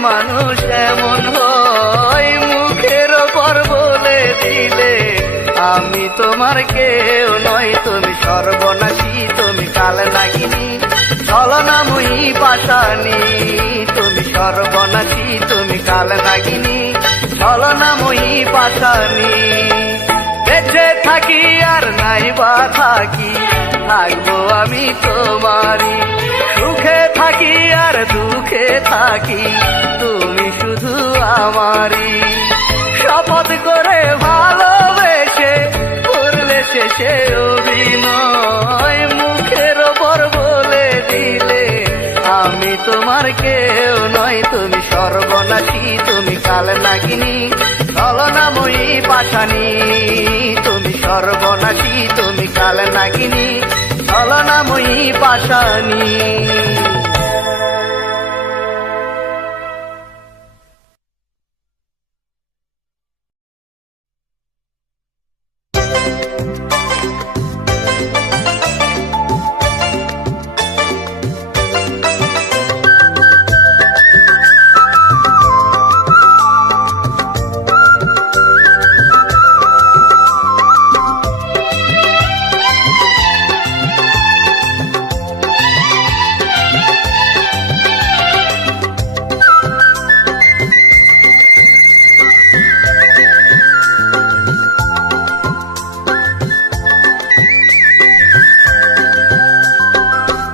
মানুষ এমন হয়, মুখের ওপর বলে দিলে আমি তোমার কেউ নই। তুমি সর্বনাশী, তুমি কালনাগিনী, ছলনাময়ী পাশানি। তুমি সর্বনাশী, তুমি কালনাগিনী, ছলনাময়ী পাশানি। বেঁচে থাকি আর নাই বা থাকি, থাকবো আমি তোমারই। সুখে থাকি তুমি শুধু আমারই। শপথ করে ভালোবেসে করলে শেষে অভিনয়, মুখের ওপর বলে দিলে আমি তোমার কেউ নয়। তুমি সর্বনাশী, তুমি কাল নাগিনী, ছলনাময়ী পাশানি। তুমি সর্বনাশী, তুমি কাল নাগিনী, ছলনাময়ী পাশানি।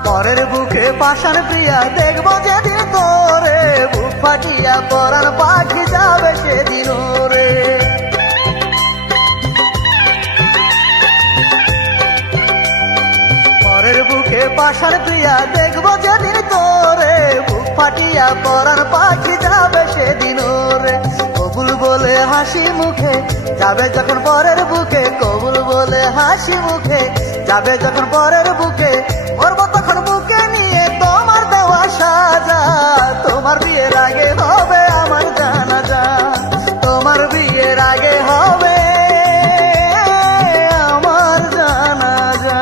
পরের বুকে পাষাণ প্রিয়া দেখবো যেদিন তোরে, বুক ফাটিয়া পরাণ পাখি যাবে সেদিন রে। পরের বুকে পাষাণ প্রিয়া দেখবো যেদিন তোরে, বুক ফাটিয়া পরাণ পাখি যাবে সেদিন রে। কবুল বলে হাসি মুখে যাবে যখন পরের বুকে, কবুল বলে হাসি মুখে যাবে যখন পরের বুকে, মরবো তখন বুকে নিয়ে তোমার দেওয়া সাজা। তোমার বিয়ের আগে হবে আমার জানাজা, তোমার বিয়ের আগে হবে আমার জানাজা।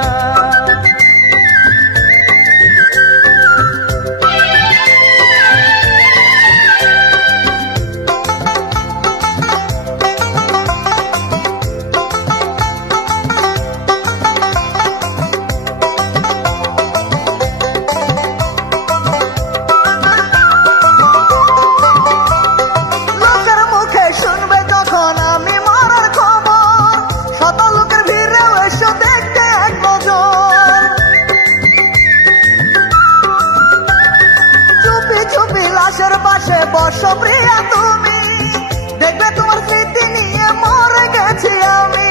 লোকের মুখে শুনবে যখন আমি মরার খবর, শত লোকের ভিড়েও এসো দেখতে এক নজর। চুপি চুপি লাশের পাশে বসো প্রিয়া তুমি, দেখবে তোমার স্মৃতি নিয়ে মরে গেছি আমি।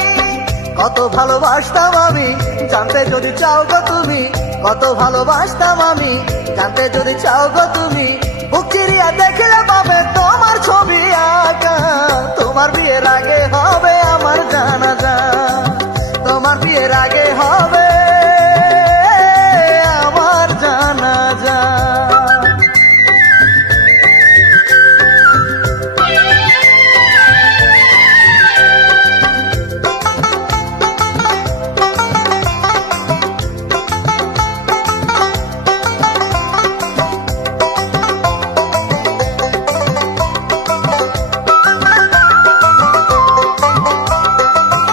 কত ভালোবাসতাম আমি জানতে যদি চাও গো তুমি, কত ভালোবাসতাম আমি জানতে যদি চাও গো তুমি। বুক চিরিয়া দেখলে পাবে তোমার ছবি আঁকা, তোমার বিয়ের আগে হবে আমার জানাজা, তোমার বিয়ের আগে হবে আমার জানাজা।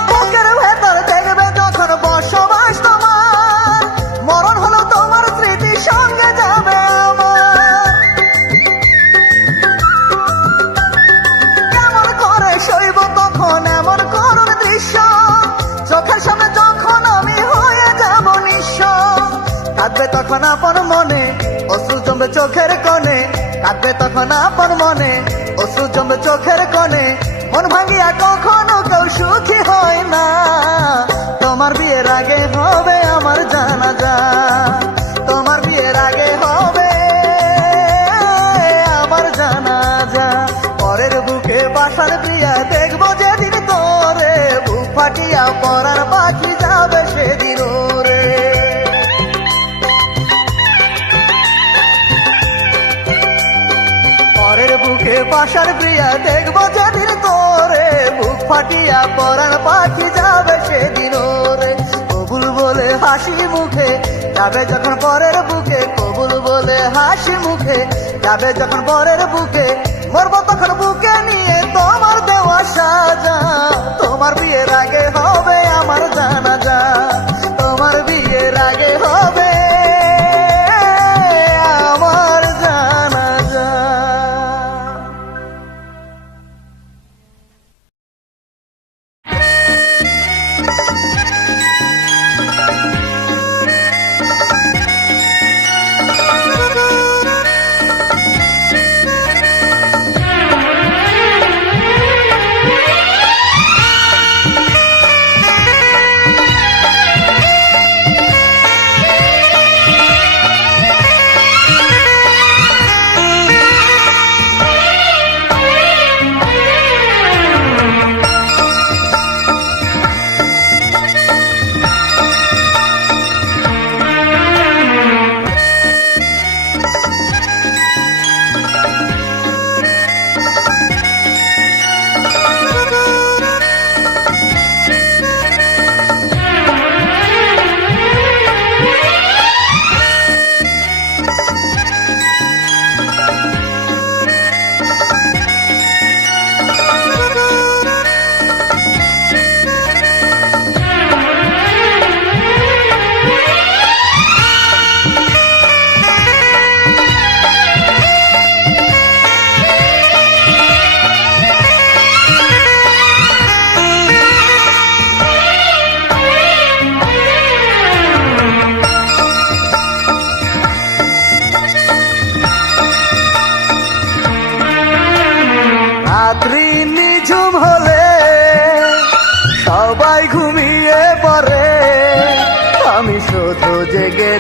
বুকের ভেতর দেখবে যখন বসবাস তোমার, মরণ হলো তোমার স্মৃতি সঙ্গে যাবে আমার। কেমন করে সইব তখন এমন করুণ দৃশ্য, চোখের সামনে যখন আমি হয়ে যাব নিঃস্ব। কাঁদবে তখন আপন মনে অশ্রু জমবে চোখের কোণে, কাঁদবে তখন আপন মনে অশ্রু জমবে চোখের কোণে। মন ভাঙিয়া কখনো কেউ সুখী হয় না, তোমার বিয়ের আগে হবে আমার জানাজা, তোমার বিয়ের আগে হবে আমার জানাজা। পরের বুকে পাষাণ প্রিয়া দেখবো যেদিন তোরে, বুক ফাটিয়া পরার পাখি যাবে সেদিন রে। পরের বুকে পাষাণ প্রিয়া দেখবো যেদিন তোরে, বুক ফাটিয়া পরাণ পাখি যাবে সেদিন রে। কবুল বলে হাসি মুখে যাবে যখন পরের বুকে, কবুল বলে হাসি মুখে যাবে যখন পরের বুকে, মরবো তখন বুকে নিয়ে তোমার দেওয়া সাজা। তোমার বিয়ের আগে হবে আমার জানাজা, তোমার বিয়ের আগে হবে আমার জানাজা।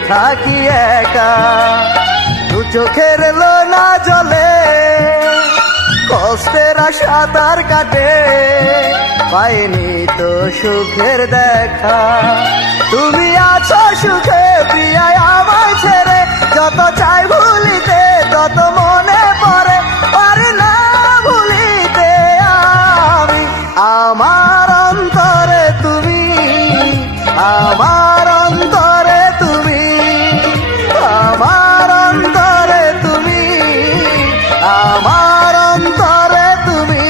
থাকি একা, দু চোখের লোনা জলে কষ্টের সাঁতার কাটে, পাইনি তো সুখের দেখা। তুমি আছো সুখে প্রিয়ায় আমায় ছেড়ে, যত চাই ভুলিতে তত মনে পড়ে, পারি না ভুলিতে আমি। আমার অন্তরে তুমি, আমার অন্তরে তুমি, আমার অন্তরে তুমি, আমার অন্তরে তুমি।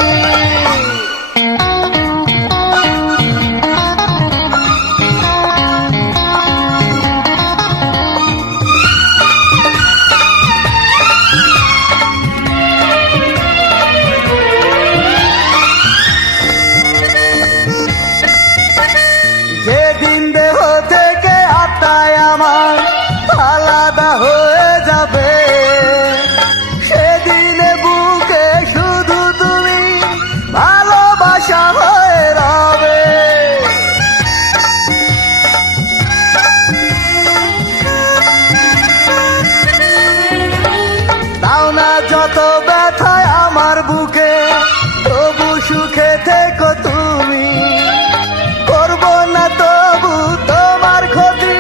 যেদিন দেহ থেকে আত্মায় আমার আলাদা হয়ে যাবে, সেদিনে বুকে শুধু তুমি ভালোবাসা হয়ে রবে। দাও না যত ব্যথায় আমার বুকে, তবু সুখে থেকো তুমি। করব না তবু তোমার ক্ষতি,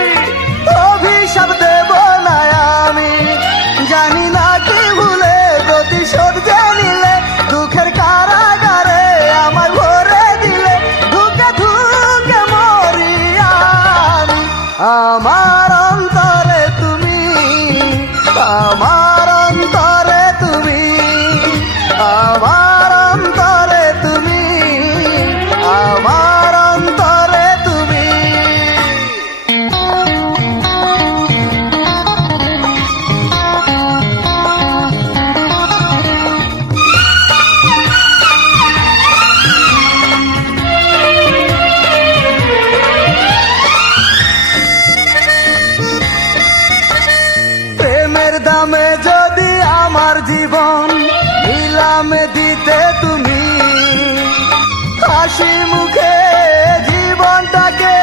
অভিশাপ দেব না আমি। জানি না কি ভুলে প্রতিশোধ যে নিলে, দুঃখের কারাগারে আমার ভরে দিলে, ধুকে ধুকে মরি আমি। আমার অন্তরে তুমি, আমার অন্তরে তুমি, আমার অন্তরে তুমি, আমার অন্তরে তুমি। প্রেমের দামে যদি আমার জীবন নিলামে দিতে তুমি, হাসি মুখে জীবনটাকে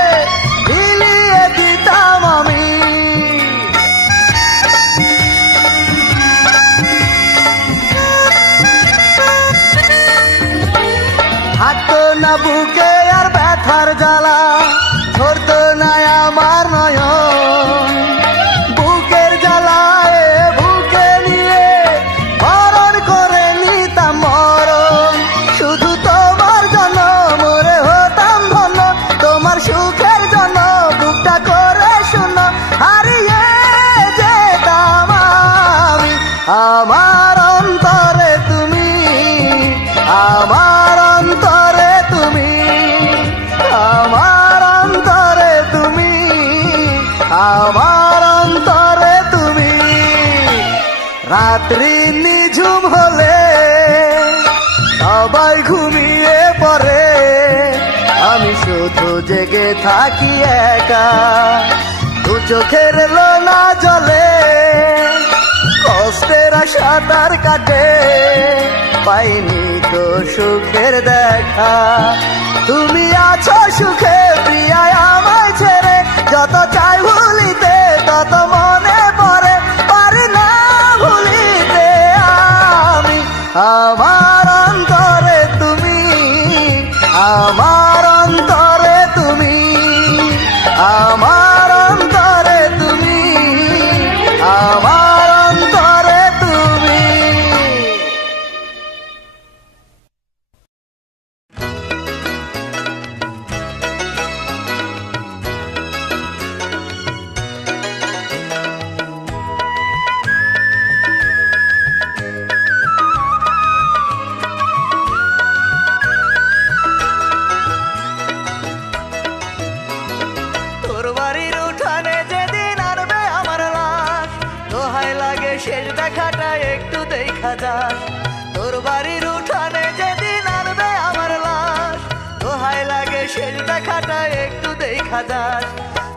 বিলিয়ে দিতাম আমি। থাকতো না বুকে আর ব্যথার জ্বালা, ধরতো না আমার নয়ন। বুকের জ্বালায় বুকে নিয়ে মরণ করে নিতাম মরণ। শুধু তোমার জন্য মরে হতাম ধন্য, তোমার সুখের জন্য বুকটা করে শূন্য হারিয়ে যেতাম আমি। আমার অন্তরে তুমি, আমার অন্তরে তুমি, আমার অন্তরে তুমি, আমার অন্তরে তুমি। রাত্রি নিঝুম হলে সবাই ঘুমিয়ে পড়ে, আমি শুধু জেগে থাকি একা, দু চোখের লোনা জলে কষ্টের সাঁতার কাটে, পাইনি তো সুখের দেখা। তুমি আছো সুখে প্রিয়ায় আমায় ছেড়ে, যত চাই ভুলিতে তত মনে পড়ে, পারি না ভুলিতে আমি। আমার অন্তরে তুমি, আমার অন্তরে তুমি, আমার অন্তরে তুমি, আমার অন্তরে তুমি। তোর বাড়ির উঠানে যেদিন আনবে আমার লাশ, দোহাই লাগে শেষ দেখাটা একটু দেখা যাস। তোর বাড়ির উঠানে যেদিন আনবে আমার লাশ, দোহাই লাগে শেষ দেখাটা একটু দেখা যাস।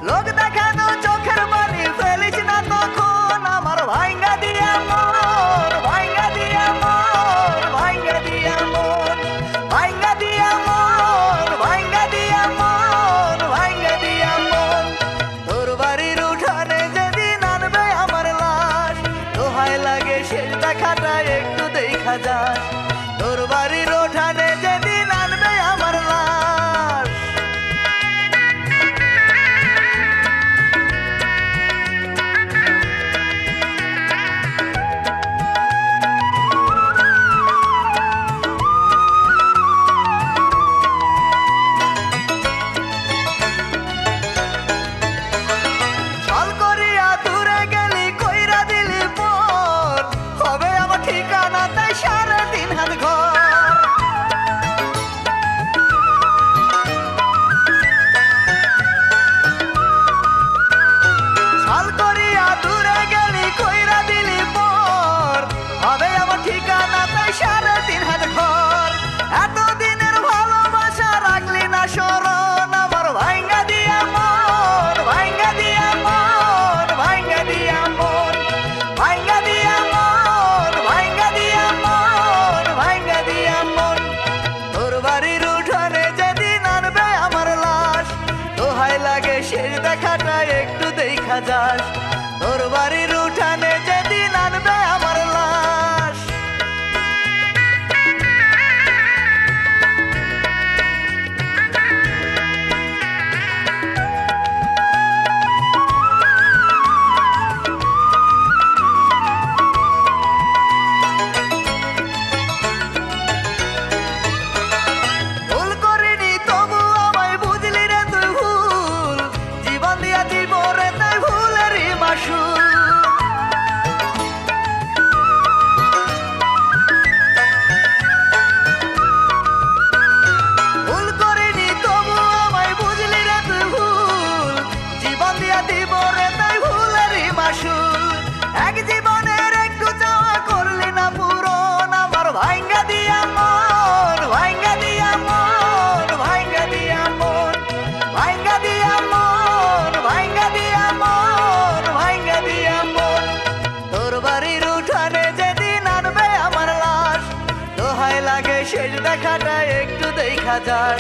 লোক দেখানো চোখের পানি ফেলিস না তখন, আমার ভাঙ্গা দিয়া মন, ভাঙ্গা দিয়া মন, ভাঙ্গা দিয়া মন, ভাঙ্গা দিয়া মন, ভাঙ্গা দিয়া মন, ভাঙ্গা দিয়া মন। তোর বাড়ির উঠানে যে শেষ দেখাটা একটু দেখা যাস তোর বাড়ির ওঠানে যেদিন আনবে আমার লাশ ছল করিয়া দূরে গেলি কইরা দিলি পর হবে আমার ঠিকানা তাই 3.5 হাত ঘর ছল করিয়া দূরে গেলি কইরা দিলি পর হবে আমার ঠিকানা তাই 3.5 হাত ঘর এতদিনের ভালোবাসা রাখলি না স্মরণ আমার ভাঙ্গা দিয়া মন ভাঙ্গা দিয়া মন ভাঙ্গা দিয়া মন ভাঙ্গা দিয়া মন ভাঙ্গা দিয়া মন ভাঙ্গা দিয়া মন তোর বাড়ির উঠানে যেদিন আনবে আমার লাশ দোহাই লাগে শেষ দেখাটা একটু দেখা যাস তোর বাড়ির উঠানে যেদিন আনবে আমার লাশ ভুল করিনি তবু আমায় বুঝলি রে তুই ভুল জীবন দিয়া দিব রে তাই ভুলেরই মাসুল ভুল করিনি তবু আমায় বুঝলি রে তুই ভুল জীবন দিয়া দিব রে তাই ভুলেরই মাসুল এক জীবনের একটু চাওয়া করলি না পূরণ আমার ভাঙ্গা দিয়া মন ভাঙ্গা দিয়া মন ভাঙ্গা দিয়া মন ভাঙ্গা দিয়া মন ভাঙ্গা দিয়া মন ভাঙ্গা দিয়া মন তোর বাড়ির উঠানে যেদিন আনবে আমার লাশ দোহাই লাগে শেষ দেখাটা একটু দেখা যাস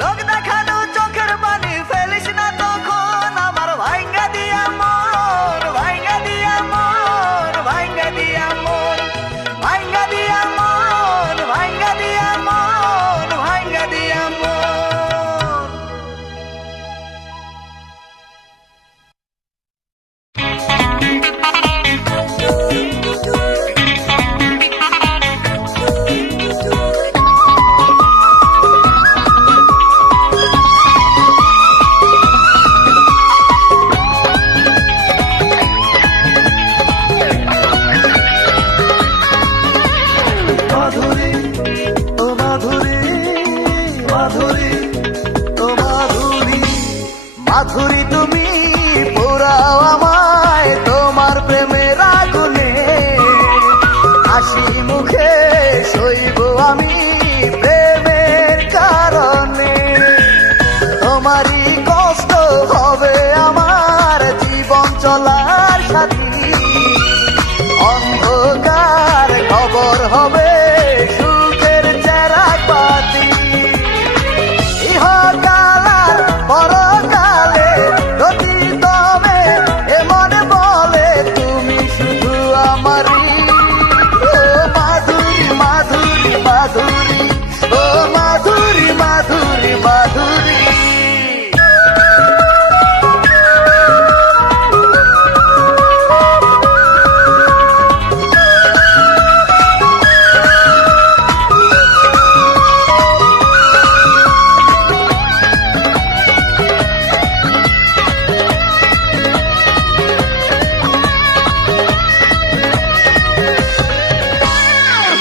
লোক দেখানো চোখের পানি ফেলিস না তখন আমার ভাঙ্গা দিয়া মন ভাঙ্গা দিয়া মন ভাঙ্গা দিয়া মন ভাঙ্গা দিয়া মন ভাঙ্গা দিয়া মন ভাঙ্গা দিয়া মন মাধুরী ও মাধুরী মাধুরী ও মাধুরী মাধুরী তুমি পোড়াও আমায় তোমার প্রেমের আগুনে হাসি মুখে সইব আমি প্রেমের কারণে তোমারই কষ্ট হবে আমার জীবন চলার সাথী অন্ধকার খবর হবে সুখের চেরা পাতি ইহকাল পরকালে যদি তবে এমন বলে তুমি শুধু আমারই ও মাধুরী মাধুরী মাধুরী ও মাধুরী মাধুরী মাধুরী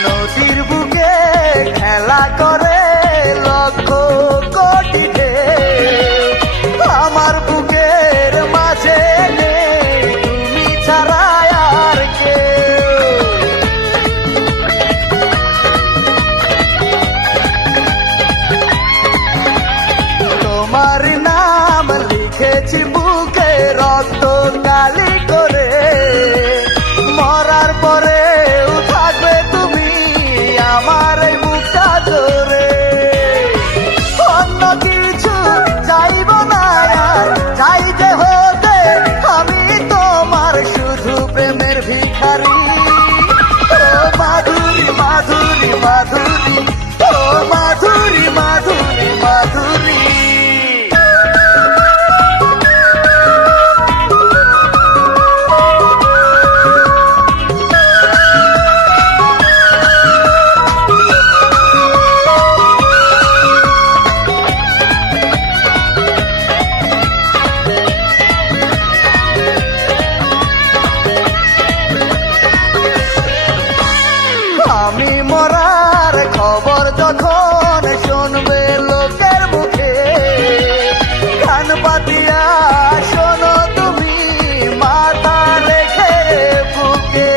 নদীর বুকে খেলা করে লক্ষ কোটি ঢেউ আমার বুকের মাঝে নেই তুমি ছাড়া আর কেউ তোমার নাম লিখেছি বুকে রক্ত কালি করে মরার পরেও থাকবে তুমি আমার এই বুকটা ধরে অন্য কিছু চাইব না আর চাই যে হতে আমি তোমার শুধু প্রেমের ভিখারি মাধুরী, ও মাধুরী মাধুরী মাধুরী। আমি মরার খবর যখন শুনবে লোকের মুখে, কান পাতিয়া শোনো তুমি মাথা রেখে বুকে।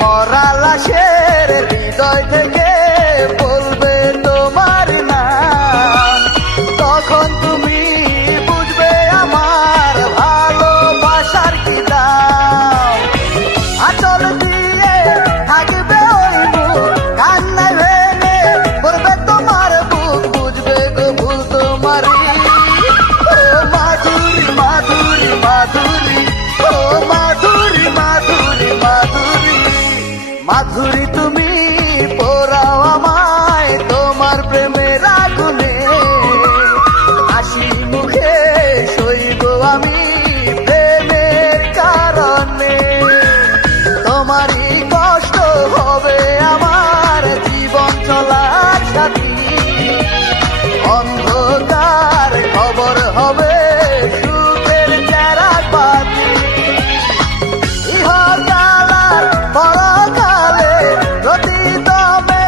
মরা লাশের হৃদয় থেকে বলবে তোমার নাম, তখন তুমি বুঝবে আমার ভালোবাসার কি দাম। আচল দিয়ে থাকবে ওই মুখ, কান্নায় ভেঙে পড়বে তোমার বুক, বুঝবে গো ভুল তোমারই। ও মাধুরী মাধুরী মাধুরী, ও মাধুরী মাধুরী মাধুরী। মাধুরী তুমি পোড়াও আমায় তোমার প্রেমের আগুনে, হাসি মুখে সইব আমি প্রেমের কারণে। তোমারই কষ্ট হবে আমার জীবন চলার সাথী, অন্ধকার খবর হবে সুখের চেরাগ বাতি। ইহকাল পরকালে প্রতিদমে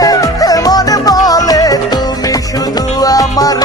এমন বলে তুমি শুধু আমার